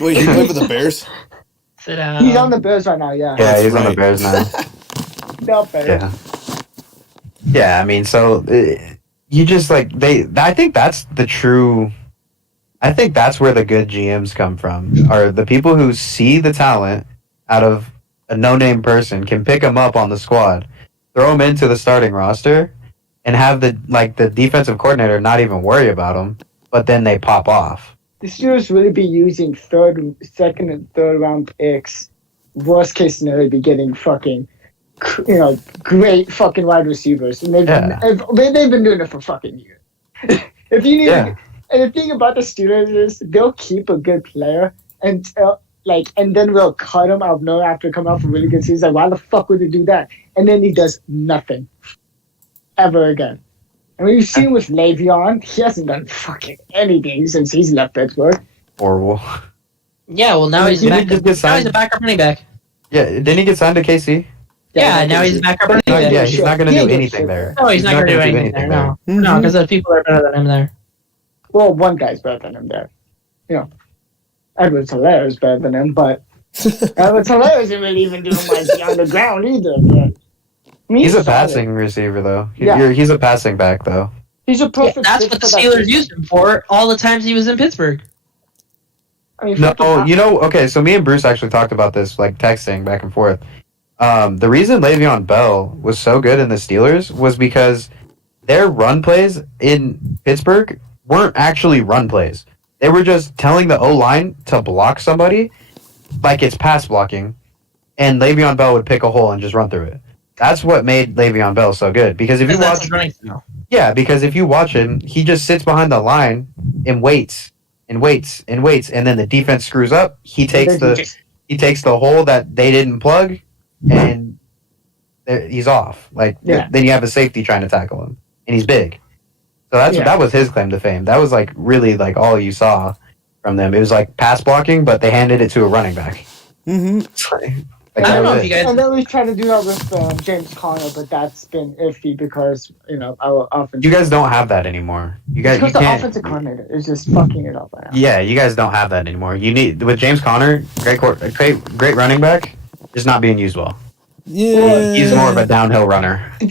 Wait, he played for the Bears? Sit down. He's on the Bears right now. Yeah. Yeah, he's on the Bears now. Not better. Yeah. I mean, so. You just I think that's the true. I think that's where the good GMs come from. Are the people who see the talent out of a no-name person, can pick them up on the squad, throw them into the starting roster, and have the defensive coordinator not even worry about them, but then they pop off. The Steelers really be using second and third round picks. Worst case scenario, be getting fucking. Great fucking wide receivers, and they've been doing it for fucking years. If you need, and the thing about the Steelers is they'll keep a good player and then we'll cut him out of nowhere after coming off a really good season. Like, why the fuck would they do that? And then he does nothing ever again. I mean, you've seen with Le'Veon, he hasn't done fucking anything since he's left Pittsburgh. Horrible. Yeah, well now he's a backup running back. Yeah, didn't he get signed to KC? Yeah, now he's back up. Yeah, he's not going to do anything there. No, he's not going to do anything there. No, because the people are better than him there. Well, one guy's better than him there. Edwards-Helaire is better than him, but Edwards-Helaire isn't really even doing much on the ground either. But he's a passing receiver, though. He's a passing back, though. He's a perfect. Yeah, that's what the Steelers used him for all the times he was in Pittsburgh. I mean, okay, so me and Bruce actually talked about this, texting back and forth. The reason Le'Veon Bell was so good in the Steelers was because their run plays in Pittsburgh weren't actually run plays. They were just telling the O-line to block somebody like it's pass blocking, and Le'Veon Bell would pick a hole and just run through it. That's what made Le'Veon Bell so good. Because if you watch him, he just sits behind the line and waits, and then the defense screws up. He takes the hole that they didn't plug, and he's off. Then you have a safety trying to tackle him, and he's big. So that was his claim to fame. That was really all you saw from them. It was pass blocking, but they handed it to a running back. Mm-hmm. I don't know if you guys. And then we tried to do that with James Conner, but that's been iffy because our offense. You guys don't have that anymore. The offensive coordinator is just fucking it up right now. Yeah, you guys don't have that anymore. You need with James Conner, great running back, just not being used well. Yeah, he's more of a downhill runner. The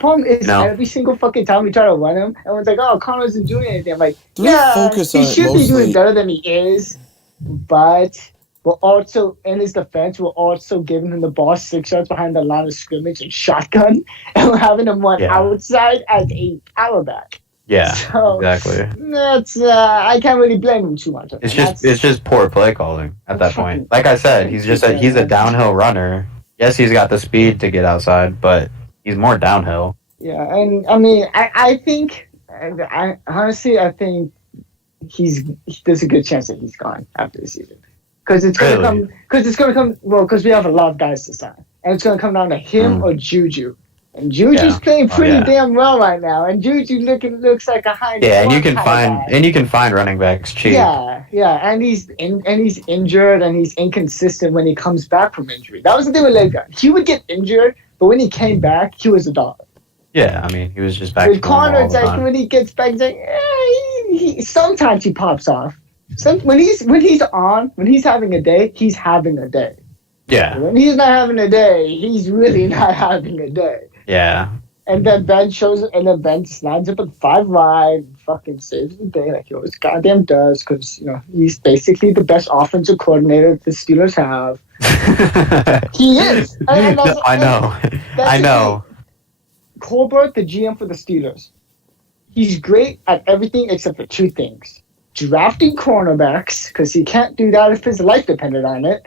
problem is every single fucking time we try to run him, everyone's like, "Oh, Connor isn't doing anything." I'm like, he should be doing better than he is, but we're also in his defense. We're also giving him the ball 6 yards behind the line of scrimmage and shotgun, and we're having him run outside as a power back. Yeah, so exactly. That's I can't really blame him too much. It's just poor play calling at that point. Like I said, he's a downhill runner. Yes, he's got the speed to get outside, but he's more downhill. Yeah, and I mean, I think there's a good chance that he's gone after the season because it's gonna come. Well, because we have a lot of guys to sign, and it's gonna come down to him or Juju. And Juju's playing pretty damn well right now, and Juju looks like a high. Yeah, and you can find running backs cheap. Yeah, and he's injured and he's inconsistent when he comes back from injury. That was the thing with Le'Veon. He would get injured, but when he came back, he was a dog. Yeah, I mean, he was just back. With Connor, it's like when he gets back, it's like sometimes he pops off. When he's having a day, he's having a day. Yeah. When he's not having a day, he's really not having a day. Yeah. And then Ben slides up at 5 wide, fucking saves the day like he always goddamn does, because he's basically the best offensive coordinator the Steelers have. He is. I know. Colbert, the GM for the Steelers, he's great at everything except for 2 things: drafting cornerbacks, because he can't do that if his life depended on it,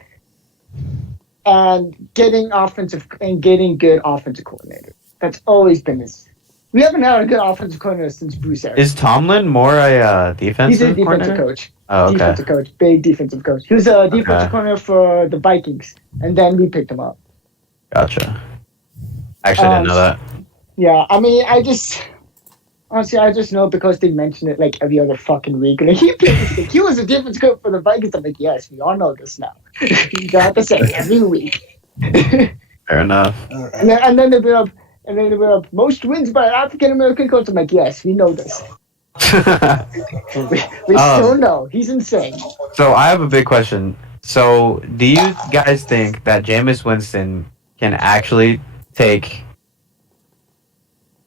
and getting good offensive coordinators. That's always been his. We haven't had a good offensive coordinator since Bruce Arians. Is Tomlin more a defensive? He's a defensive coach. Oh, okay. Defensive coach, big defensive coach. He was a defensive coordinator for the Vikings, and then we picked him up. Gotcha. Actually, I didn't know that. Yeah, I mean, I just know because they mention it like every other fucking week. And he was a defensive coach for the Vikings. I'm like, yes, we all know this now. You got to say every week. Fair enough. And then they build up. And then they were up, most wins by an African-American coach. I'm like, yes, we know this. we still know. He's insane. So I have a big question. So do you guys think that Jameis Winston can actually take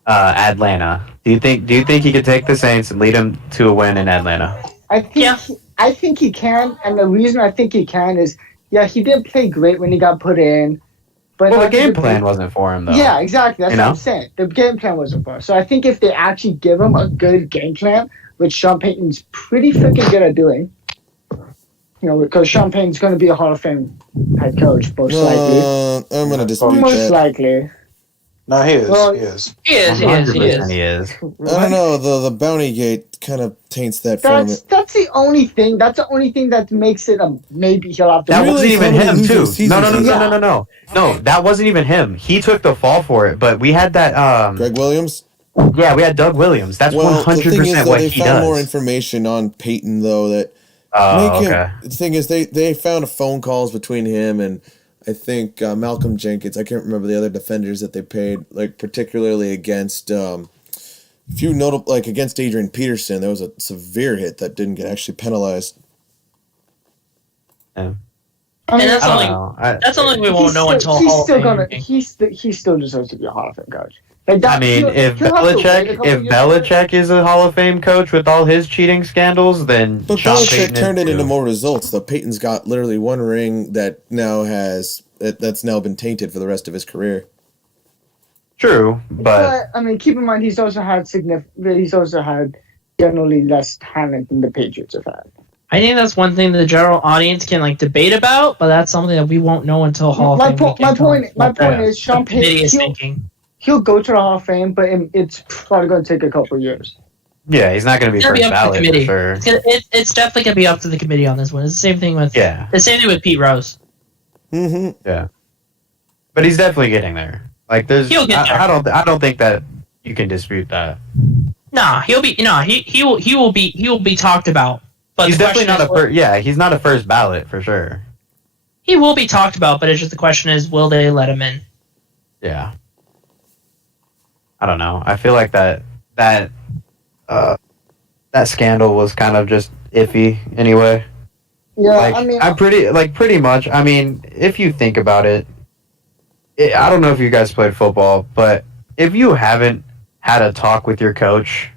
Atlanta? Do you think he could take the Saints and lead them to a win in Atlanta? I think he can. And the reason I think he can is, he did play great when he got put in. But the game plan wasn't for him, though. Yeah, exactly. That's what I'm saying. The game plan wasn't for him. So I think if they actually give him a good game plan, which Sean Payton's pretty freaking good at doing, because Sean Payton's going to be a Hall of Fame head coach, most likely. I'm going to dispute that. Most likely. No, he is. Well, he is. He is. He is. I don't know. The bounty gate kind of taints that for me. That's the only thing. That's the only thing that makes it maybe he'll have to. That wasn't even him, too. No. No, that wasn't even him. He took the fall for it, but we had that. Greg Williams? Yeah, we had Doug Williams. That's 100% the thing is, what he does. They does. found more information on Peyton, though, that The thing is, they found phone calls between him and I think Malcolm Jenkins. I can't remember the other defenders that they paid, like particularly against against Adrian Peterson. There was a severe hit that didn't get actually penalized. Yeah. And that's something we won't know until Hall of Fame. He still deserves to be a Hall of Fame coach. If Belichick is a Hall of Fame coach with all his cheating scandals, then but Sean Belichick Payton turned it into more results. Though Peyton's got literally one ring that's now been tainted for the rest of his career. True, but I mean, keep in mind he's also had generally less talent than the Patriots have had. I think that's one thing the general audience can debate about, but that's something that we won't know until Hall of Fame. My point is Sean Payton. He'll go to the Hall of Fame, but it's probably going to take a couple of years. Yeah, he's not going to be first ballot for sure. It's definitely going to be up to the committee on this one. It's the same thing with Pete Rose. Mm-hmm. Yeah, but he's definitely getting there. Like there's, I don't think that you can dispute that. Nah, he will be talked about. But he's definitely not he's not a first ballot for sure. He will be talked about, but it's just the question is, will they let him in? Yeah. I don't know. I feel like that scandal was kind of just iffy anyway. Yeah, pretty much. I mean, if you think about it, I don't know if you guys played football, but if you haven't had a talk with your coach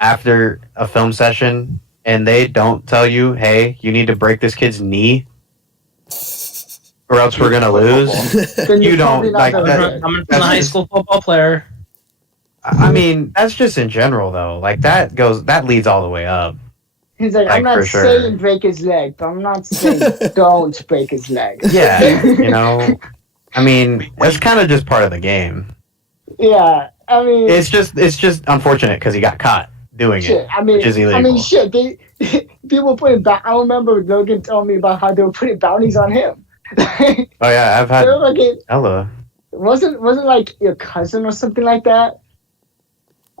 after a film session and they don't tell you, hey, you need to break this kid's knee or else we're gonna lose. You don't like that. I'm a high school football player. I mean, that's just in general, though. Like that leads all the way up. He's like I'm not saying break his leg, but I'm not saying don't break his leg. Yeah, I mean, that's kind of just part of the game. Yeah, I mean, it's just unfortunate because he got caught doing it, which is illegal. I mean, shit. People putting. I remember Logan telling me about how they were putting bounties on him. Oh yeah, I've had Ella. Wasn't like your cousin or something like that.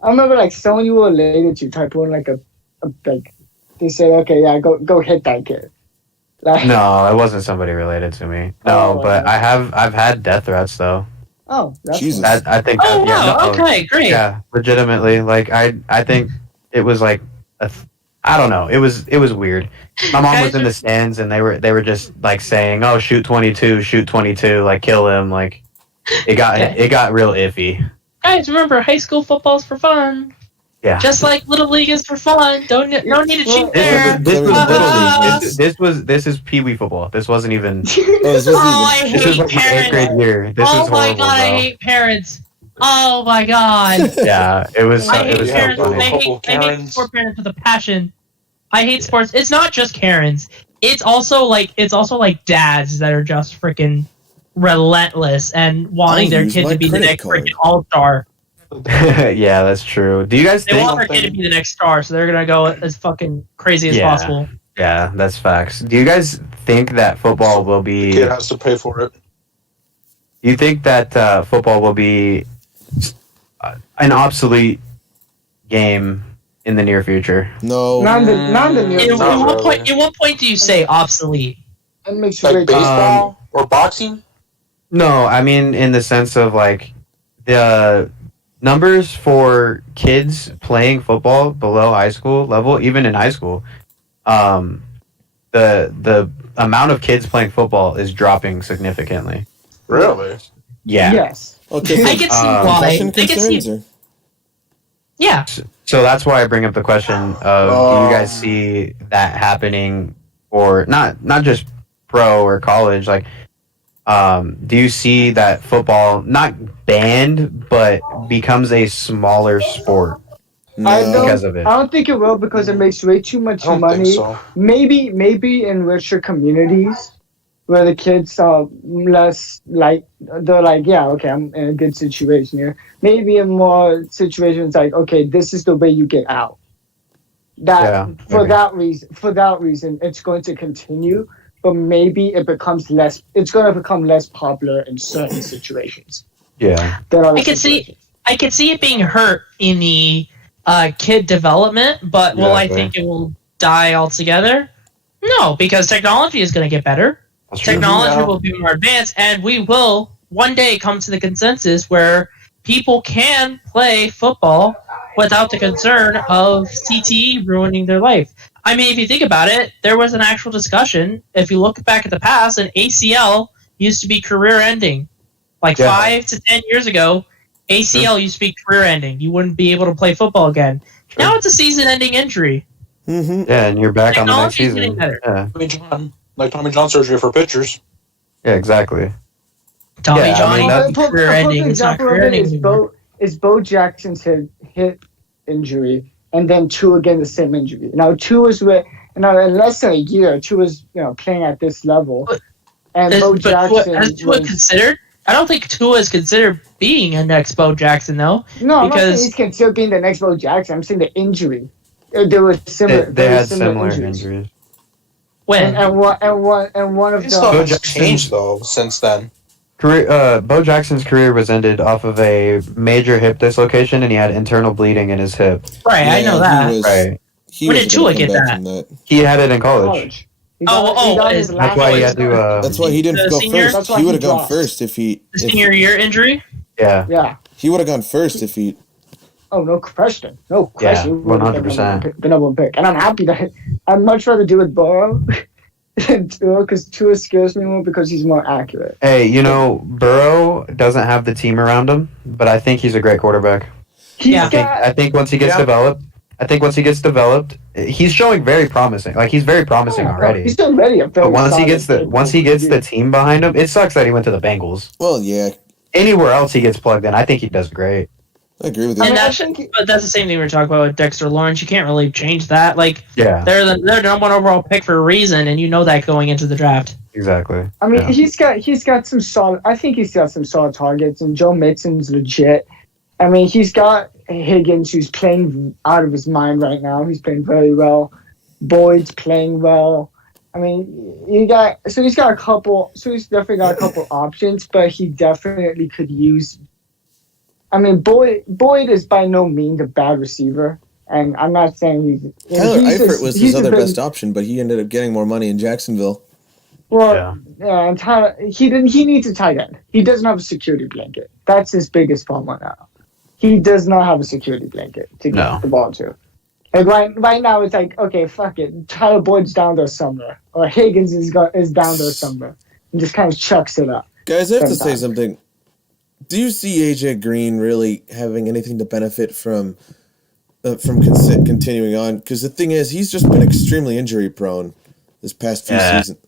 I remember someone you were related to type on they said, okay, yeah, go hit that kid. No, it wasn't somebody related to me. No, but I've had death threats though. Oh, that's Jesus. I think. Oh wow! Okay, great. Yeah, legitimately. I think it was I don't know. It was weird. My mom was in the stands and they were just saying, "Oh, shoot 22, kill him." It got real iffy. Guys, remember, high school football's for fun. Yeah. Just like Little League is for fun. No need to cheat there. This was Little League. This is Pee Wee football. This wasn't even. I hate this was like parents. 8th grade year. This is horrible, my god, I hate parents. Oh my god. Yeah, it was. I hate it was parents. so funny. I hate sport parents with a passion. I hate sports. It's not just Karens. It's also like dads that are just freaking relentless and wanting their kid to be the next freaking all-star. Yeah, that's true. Do you guys They think want their kid to be the next star, so they're gonna go as fucking crazy as possible. Yeah, that's facts. Do you guys think that football will be? The kid has to pay for it. Do you think that football will be an obsolete game in the near future? No. Not in the near future. At what point do you say obsolete? It makes Like baseball or boxing? No, I mean in the sense of like the numbers for kids playing football below high school level, even in high school, the amount of kids playing football is dropping significantly. Really? Yeah. Yes. Okay. I can see why. I can see. Yeah. So that's why I bring up the question of do you guys see that happening, or not just pro or college, like do you see that football not banned but becomes a smaller sport because of it? I don't think it will, because it makes way too much money. So. Maybe in richer communities where the kids are less like, they're like, yeah, okay, I'm in a good situation here. Maybe in more situations like, okay, this is the way you get out. For that reason, it's going to continue, but maybe it's going to become less popular in certain situations. Yeah. I could see it being hurt in the kid development, but will I think it will die altogether? No, because technology is going to get better. Technology will be more advanced, and we will one day come to the consensus where people can play football without the concern of CTE ruining their life. I mean, if you think about it, there was an actual discussion. If you look back at the past, an ACL used to be career-ending. 5 to 10 years ago, ACL used to be career-ending. You wouldn't be able to play football again. True. Now it's a season-ending injury. Mm-hmm. Yeah, and you're back on the next season. Yeah. Tommy John surgery for pitchers. Yeah, Tommy John career-ending. It's not career-ending. Is Bo Jackson's hip injury, and then Tua again the same injury. Now Tua's in less than a year, Tua's playing at this level, Bo Jackson has Tua considered? I don't think Tua is considered being a next Bo Jackson though. No, I'm not saying he's considered being the next Bo Jackson. I'm saying the injury. There was similar. They had similar injuries. When and one of them. Bo Jackson's changed though since then. Bo Jackson's career was ended off of a major hip dislocation, and he had internal bleeding in his hip. Right, I know that. Right. When did Tua get that? He had it in college. That's why he had to. That's why he didn't go first. He would have gone first if he. The senior year injury. Yeah. Yeah. He would have gone first if he. Oh, no question. No question. 100%. The number one pick, and I'm happy that I'd much rather do with Burrow than Tua, because Tua scares me more because he's more accurate. Hey, Burrow doesn't have the team around him, but I think he's a great quarterback. I think once he gets developed. He's showing very promising. Like, he's very promising already. He's still ready. But once he gets the team behind him, it sucks that he went to the Bengals. Well, yeah. Anywhere else he gets plugged in, I think he does great. I agree with you. And but that's the same thing we were talking about with Dexter Lawrence. You can't really change that. They're the number one overall pick for a reason, and you know that going into the draft. Exactly. I mean, he's got some solid. I think he's got some solid targets, and Joe Mixon's legit. I mean, he's got Higgins, who's playing out of his mind right now. He's playing very well. Boyd's playing well. I mean, he's definitely got a couple options, but he definitely could use. I mean, Boyd is by no means a bad receiver, and I'm not saying he's. Tyler Eifert was his other best option, but he ended up getting more money in Jacksonville. Well, yeah, and Tyler, he needs a tight end. He doesn't have a security blanket. That's his biggest problem right now. He does not have a security blanket to get the ball to. And right now, it's like, okay, fuck it. Tyler Boyd's down there somewhere, or Higgins is down there somewhere, and just kind of chucks it up. Guys, I have to say something. Do you see AJ Green really having anything to benefit from continuing on? Because the thing is, he's just been extremely injury prone this past few seasons.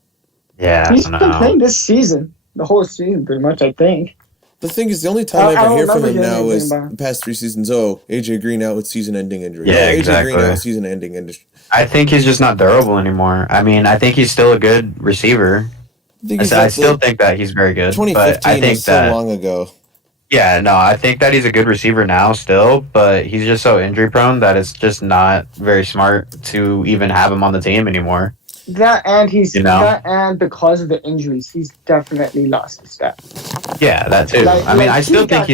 Yeah, he's been playing this season, the whole season, pretty much. I think. The thing is, the only time I ever hear from him now is the past 3 seasons. Oh, AJ Green out with season-ending injury. Yeah, exactly. AJ Green out with season-ending injury. I think he's just not durable anymore. I mean, I think he's still a good receiver. I still think that he's very good. 2015 but I think was so long ago. Yeah, no, I think that he's a good receiver now still, but he's just so injury prone that it's just not very smart to even have him on the team anymore. That and because of the injuries, he's definitely lost his step. Yeah, that too. I still think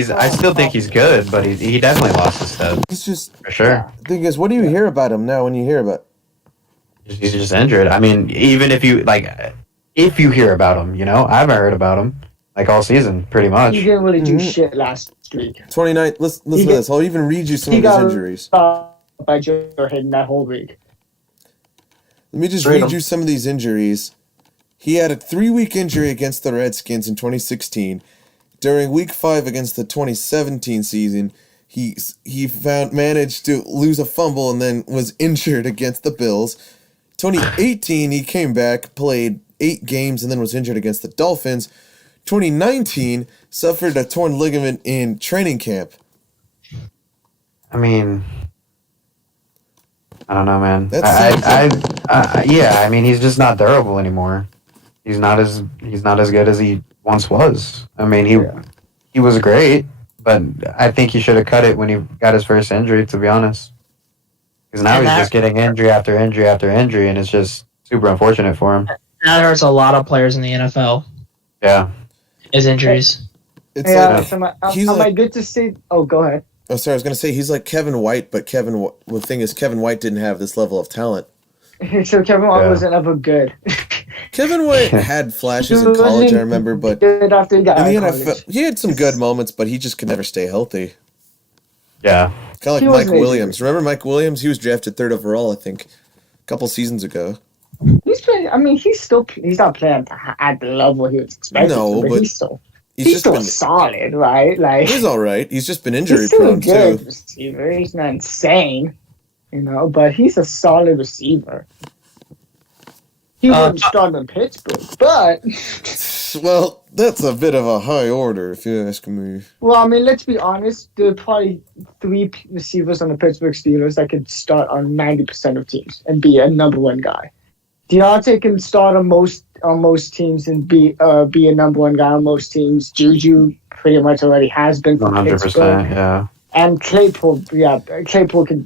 he's good, but he definitely lost his step. He's just for sure. Yeah. The thing is, what do you hear about him now when you hear about? He's just injured. I mean, even if you hear about him, I haven't heard about him all season, pretty much. He didn't really do shit last week. 29. Listen to this. I'll even read you some of his injuries. By Joe Hayden that whole week. Let me just read you some of these injuries. He had a 3-week injury against the Redskins in 2016. During Week 5 against the 2017 season, he managed to lose a fumble and then was injured against the Bills. 2018, he came back, played 8 games, and then was injured against the Dolphins. 2019, suffered a torn ligament in training camp. I mean, I don't know, man. I mean, he's just not durable anymore. He's not as good as he once was. I mean, he was great, but I think he should have cut it when he got his first injury, to be honest. Because now he's just getting injury after injury after injury, and it's just super unfortunate for him. That hurts a lot of players in the NFL. Yeah. His injuries. Am I good to say? Oh, go ahead. Oh, sorry, I was going to say he's like Kevin White, but the thing is, Kevin White didn't have this level of talent. So Kevin White wasn't ever good. Kevin White had flashes in college, I remember, but after he got out of college. He had some good moments, but he just could never stay healthy. Yeah. Kind of like Mike Williams. Remember Mike Williams? He was drafted 3rd overall, I think, a couple seasons ago. He's playing. I mean, he's not playing at the level he was expected. No, but he's still solid, right? He's all right. He's just been injury prone too. He's still a good receiver. He's not insane, but he's a solid receiver. He wouldn't start in Pittsburgh, but well, that's a bit of a high order, if you ask me. Well, I mean, let's be honest. There are probably 3 receivers on the Pittsburgh Steelers that could start on 90% of teams and be a number 1 guy. Deontay can start on most teams and be a number 1 guy on most teams. Juju pretty much already has been for 100%, Pittsburgh. Yeah. And Claypool, Claypool can.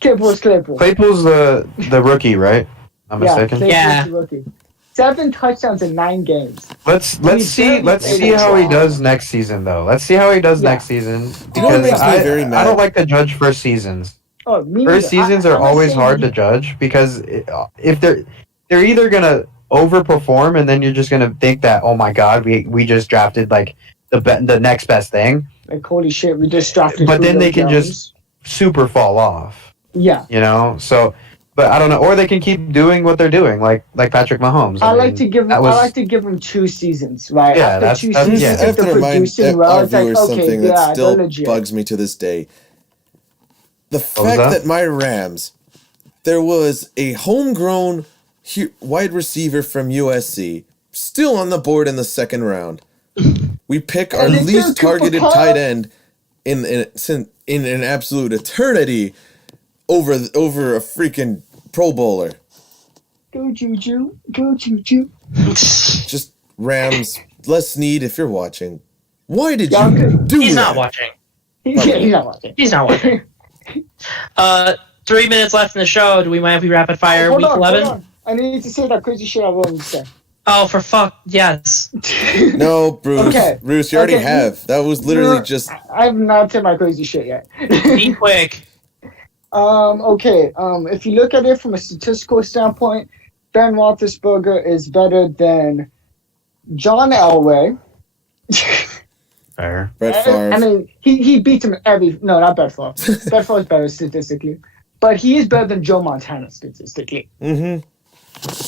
Claypool's the rookie, right? I'm mistaken. Yeah. The rookie. 7 touchdowns in 9 games. Let's see how he does next season, though. Let's see how he does next season. Because I don't like to judge first seasons. Oh, first seasons are always hard to judge because if they're either gonna overperform and then you're just gonna think that, oh my god, we just drafted like the next best thing. Like, holy shit, we just drafted. But then they can just super fall off. Yeah. So. But I don't know, or they can keep doing what they're doing, like Patrick Mahomes. I like to give them 2 seasons, right? Yeah, after 2 seasons, if they're producing well, it's like, something that still bugs me to this day. The fact that my Rams, there was a homegrown wide receiver from USC still on the board in the 2nd round. We pick our least targeted tight end in an absolute eternity over a freaking Pro Bowler. Go Juju. Go Juju. Just Rams, Les Snead, if you're watching. Why did you do He's that? Not watching. He's not watching. He's not watching. 3 minutes left in the show. Do we mind if we rapid fire week 11? Hold on. I need to say that crazy shit I wanted to say. Oh, for fuck, yes. No, Bruce. Okay. Bruce, you already have. That was literally just... I have not said my crazy shit yet. Be quick. Okay. If you look at it from a statistical standpoint, Ben Roethlisberger is better than John Elway. Fair. Brett Favre. I mean, he beats him no, not Brett Favre. Brett Favre is better statistically. But he is better than Joe Montana statistically. Mm-hmm.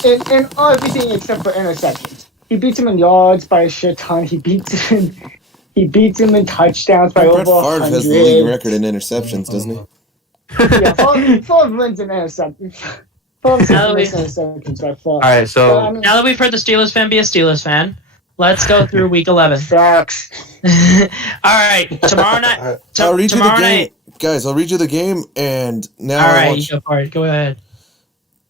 In everything except for interceptions. He beats him in yards by a shit ton. He beats him He beats him in touchdowns by Brett over Favre 100. has the league record in interceptions, doesn't he? Yeah, Favre wins in interceptions. Favre wins interceptions by far. All right, so now that we've heard the Steelers fan be a Steelers fan, let's go through Week 11. Facts. All right, tomorrow night. I'll read you the game, night. guys. I'll read you the game, and now All right, go for it. Go ahead.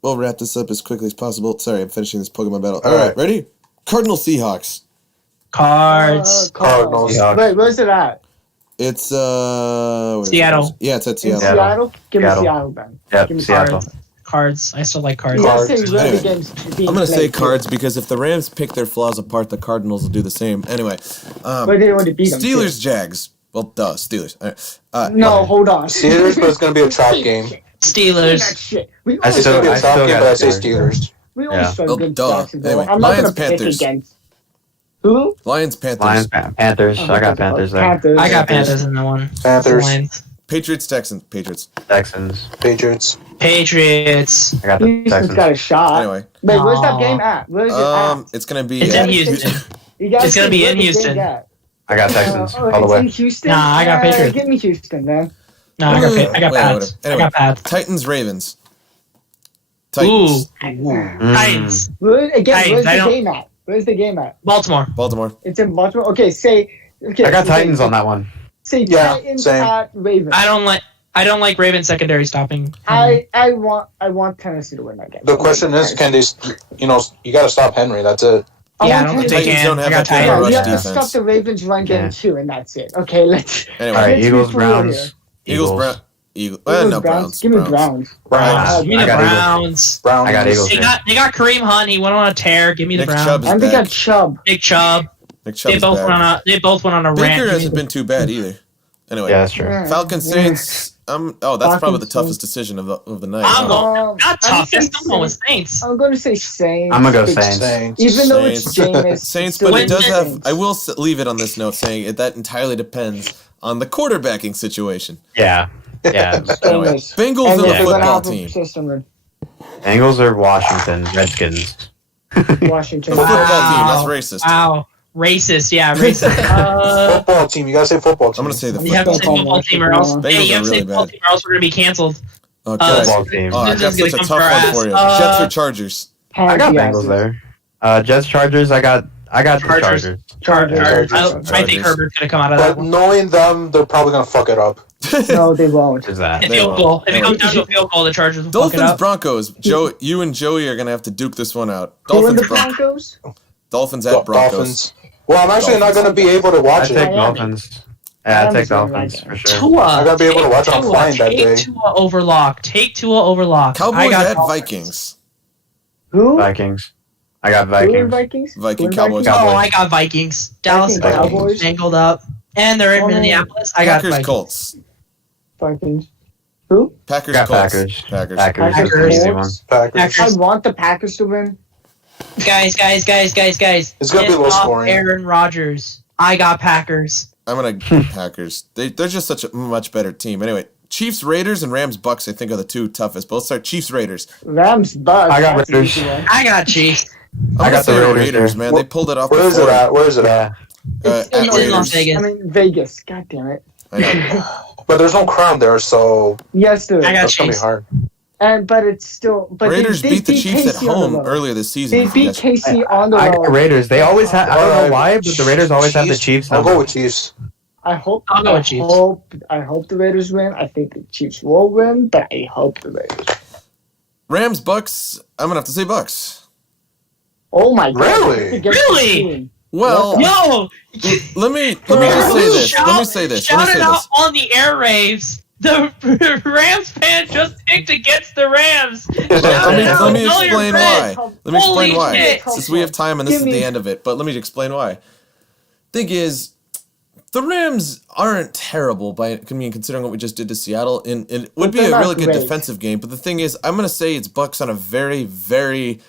We'll wrap this up as quickly as possible. Sorry, I'm finishing this Pokemon battle. All right, ready? Cardinals Seahawks. Cards. Cardinals. Wait, where's it at? It's Seattle. Yeah, it's at Seattle. Seattle? Give me Seattle then. Yep, Give me Seattle. Cards. I still like cards. Anyway, I'm gonna say cards because if the Rams pick their flaws apart, the Cardinals will do the same. Anyway, but they want to beat them. Steelers Jags. Well, duh, Steelers. No, hold on. Steelers, but it's gonna be a trap game. Steelers. It's gonna be a trap game, but I say Steelers. We always Oh, duh. Anyway, I'm not Lions gonna pick Panthers. against. Who? Lions Panthers. Panthers. I got Panthers there. I got Panthers in that one. Panthers. Lions. Patriots Texans. Patriots. Texans. Patriots. Patriots. I got the Houston's Texans. got a shot. Anyway, Wait, where's that game at? Where's it at? it's gonna be. It's in Houston. It's gonna be in Houston. I got Texans all the It's way. in Houston? Nah, I got Patriots. Give me Houston, then. No, I got Wait, Pats. whatever. I got Pats. Titans Ravens. Ooh, Titans. Titans. Where's the Titans, game at? Where's the game at? Baltimore. Baltimore. It's in Baltimore. Okay, say. Okay, I got Titans on that one. Say Yeah, Titans same. at Ravens. I don't like Ravens secondary stopping. I want Tennessee to win that game. The question is, can they? You got to stop Henry. That's it. Yeah, I don't think they Titans can. don't have I got that kind of Titans. rush You have to defense. stop the Ravens run game too, and that's it. Okay, let's. Anyway, All right, let's be Eagles, for real Browns. here. Eagles, Browns. Eagles, Browns. Give me Browns. Browns. Give me I the got Browns. Browns. I got Eagles. They got Kareem Hunt. He went on a tear. Give me the Nick Browns. Chubb is And they back. got Chubb. Nick Chubb. Nick Chubb They is both back. went on a rant. Baker hasn't been too bad either. Anyway, Yeah, that's true. Falcons Saints. That's probably the toughest decision of the night. I'm going. Not I'm tough. gonna It's someone with Saints. I'm going to say Saints. I'm gonna go Because Saints. Even though it's Saints. Jameis. Saints, still but it does have. Saints. I will leave it on this note saying that entirely depends on the quarterbacking situation. Yeah. Yeah. Anyway, Jameis. Bengals And are if the they're gonna football have a team. system Bengals or Washington Redskins. in Washington. The football team. Wow. That's racist. Wow. Racist. Yeah, racist. Football team. You got to say football team. I'm gonna say the You have to say football. football team or else. Bengals Yeah, you are have to say really football bad. team or else we're gonna be canceled. Okay. Football team. Oh, I This got is such a gonna tough come for one us. for you. Jets or Chargers? I got Bengals there. Jets Chargers. I got the Chargers. Chargers. I think Herbert's gonna come out of But that one. knowing them, they're probably gonna fuck it up. No, they won't. Is that? A They field won't. goal. If it Anyway. comes down to a field goal, the Chargers will fuck it Dolphins up. Broncos. You and Joey are gonna have to duke this one out. Who in Dolphins the Broncos? Dolphins at Broncos. Dolphins. Well, I'm actually not gonna be able to I watch take it. Dolphins. Yeah, I take Dolphins for sure. Tua. I gotta be able to watch it on Tua. flying that day. Take Tua over lock. Take Tua over lock. I Cowboys got at Dolphins. Vikings. Who? Vikings. I got Who in Vikings. Vikings? Viking Who in Cowboys. Vikings? Oh, I got Vikings. Dallas and Vikings, Cowboys Cowboys. tangled up, and they're in Oh, man. Minneapolis. I got Packers Vikings. Colts. Vikings. Who? Packers Got Colts. Packers. Packers. Packers. Packers. That's an easy one. Packers. I want the Packers to win. Guys. It's gonna be Get low off scoring. Aaron Rodgers. I got Packers. I'm gonna Packers. They're just such a much better team. Anyway, Chiefs Raiders and Rams Bucks I think are the two toughest. Both start Chiefs Raiders. Rams, Bucks. I got that's an Raiders. easy one. I got Chiefs. I got the Raiders, man. They pulled it off. Where is it before. at? Where is it at? It's At in Raiders. Las Vegas. I mean, Vegas. God damn it. I know. But there's no crown there, so Yes, there I is. got that's gonna be Chiefs. hard. But it's still. But Raiders they beat the Chiefs at KC on the home road. earlier this season. They beat Yes. KC on the I got road. Raiders. They always have. I don't know why, but the Raiders always have the Chiefs. I'll number. go with Chiefs. I hope. I'll go with Chiefs. I hope the Raiders win. I think the Chiefs will win, but I hope the Raiders. Rams Bucks. I'm gonna have to say Bucks. Oh my god! Really? it's against Really? the team. Well, Yo, let me just say this. Let me say this. Let me Shout say it out this. on the airwaves. The Rams fan just picked against the Rams. Let me explain why. Let me Holy explain why. shit. Since we have time and this Give is me- the end of it, but let me explain why. Thing is, the Rams aren't terrible considering what we just did to Seattle. And it would be they're a not really good great. defensive game. But the thing is, I'm gonna say it's Bucks on a very, very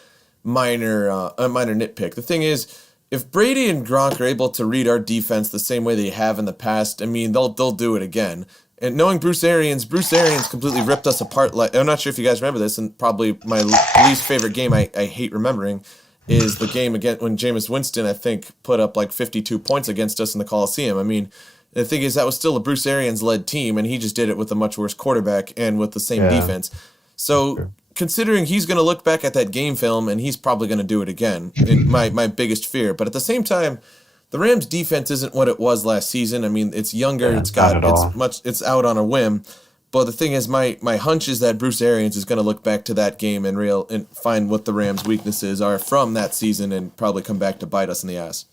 minor nitpick. The thing is, if Brady and Gronk are able to read our defense the same way they have in the past, I mean, they'll do it again. And knowing Bruce Arians completely ripped us apart. Like, I'm not sure if you guys remember this, and probably my least favorite game I hate remembering. is the game again when Jameis Winston, I think, put up like 52 points against us in the Coliseum. I mean, the thing is that was still a Bruce Arians-led team, and he just did it with a much worse quarterback and with the same defense. So considering he's going to look back at that game film, and he's probably going to do it again, my biggest fear. But at the same time, the Rams' defense isn't what it was last season. I mean, it's younger. It's out on a whim. But the thing is, my hunch is that Bruce Arians is going to look back to that game and find what the Rams' weaknesses are from that season and probably come back to bite us in the ass.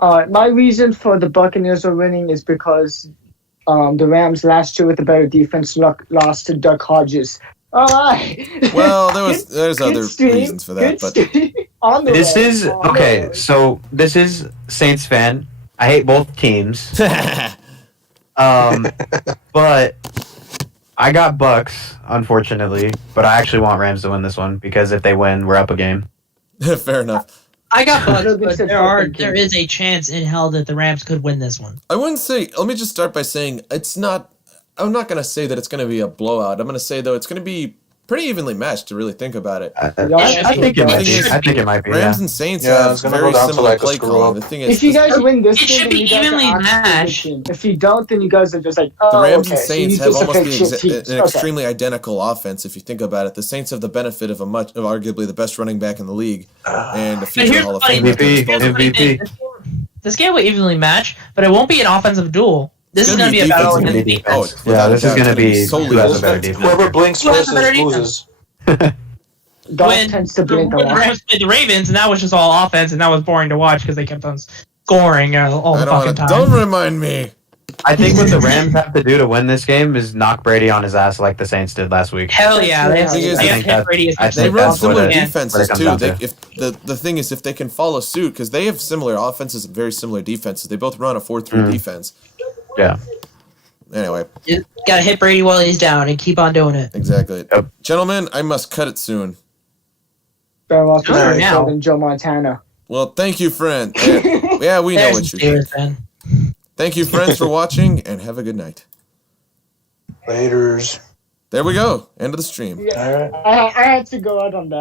My reason for the Buccaneers are winning is because the Rams last year with the better defense lost to Duck Hodges. All right. Well, there's other reasons for that, but So this is Saints fan. I hate both teams. But I got Bucks, unfortunately, but I actually want Rams to win this one because if they win, we're up a game. Fair enough. I got Bucks, but there is a chance in hell that the Rams could win this one. I wouldn't say. Let me just start by saying it's not. I'm not going to say that it's going to be a blowout. I'm going to say though it's going to be pretty evenly matched to really think about it. I think it might be. I think it might be. Rams and Saints have very similar play calling. The thing is, if you guys win this game, it should be evenly matched. If you don't, then you guys are just like, the Rams and Saints have almost an extremely identical offense. If you think about it, the Saints have the benefit of arguably the best running back in the league and a future Hall of Famer. MVP. This game will evenly match, but it won't be an offensive duel. This is going to be a battle in the defense. This is going to be who has a better defense. Whoever blinks first loses. When the Rams played the Ravens, and that was just all offense, and that was boring to watch because they kept on scoring all the fucking time. Don't remind me. I think what the Rams have to do to win this game is knock Brady on his ass like the Saints did last week. Hell yeah. They run similar defenses, too. The thing is, if they can follow suit, because they have similar offenses and very similar defenses. They both run a 4-3 defense. Yeah. Anyway. You gotta hit Brady while he's down and keep on doing it. Exactly. Gentlemen, I must cut it soon. Now. Than Joe Montana. Well, thank you, friend. Yeah, we know what you're doing. Thank you, friends, for watching, and have a good night. Laters. There we go. End of the stream. Yeah, I had to go out on that.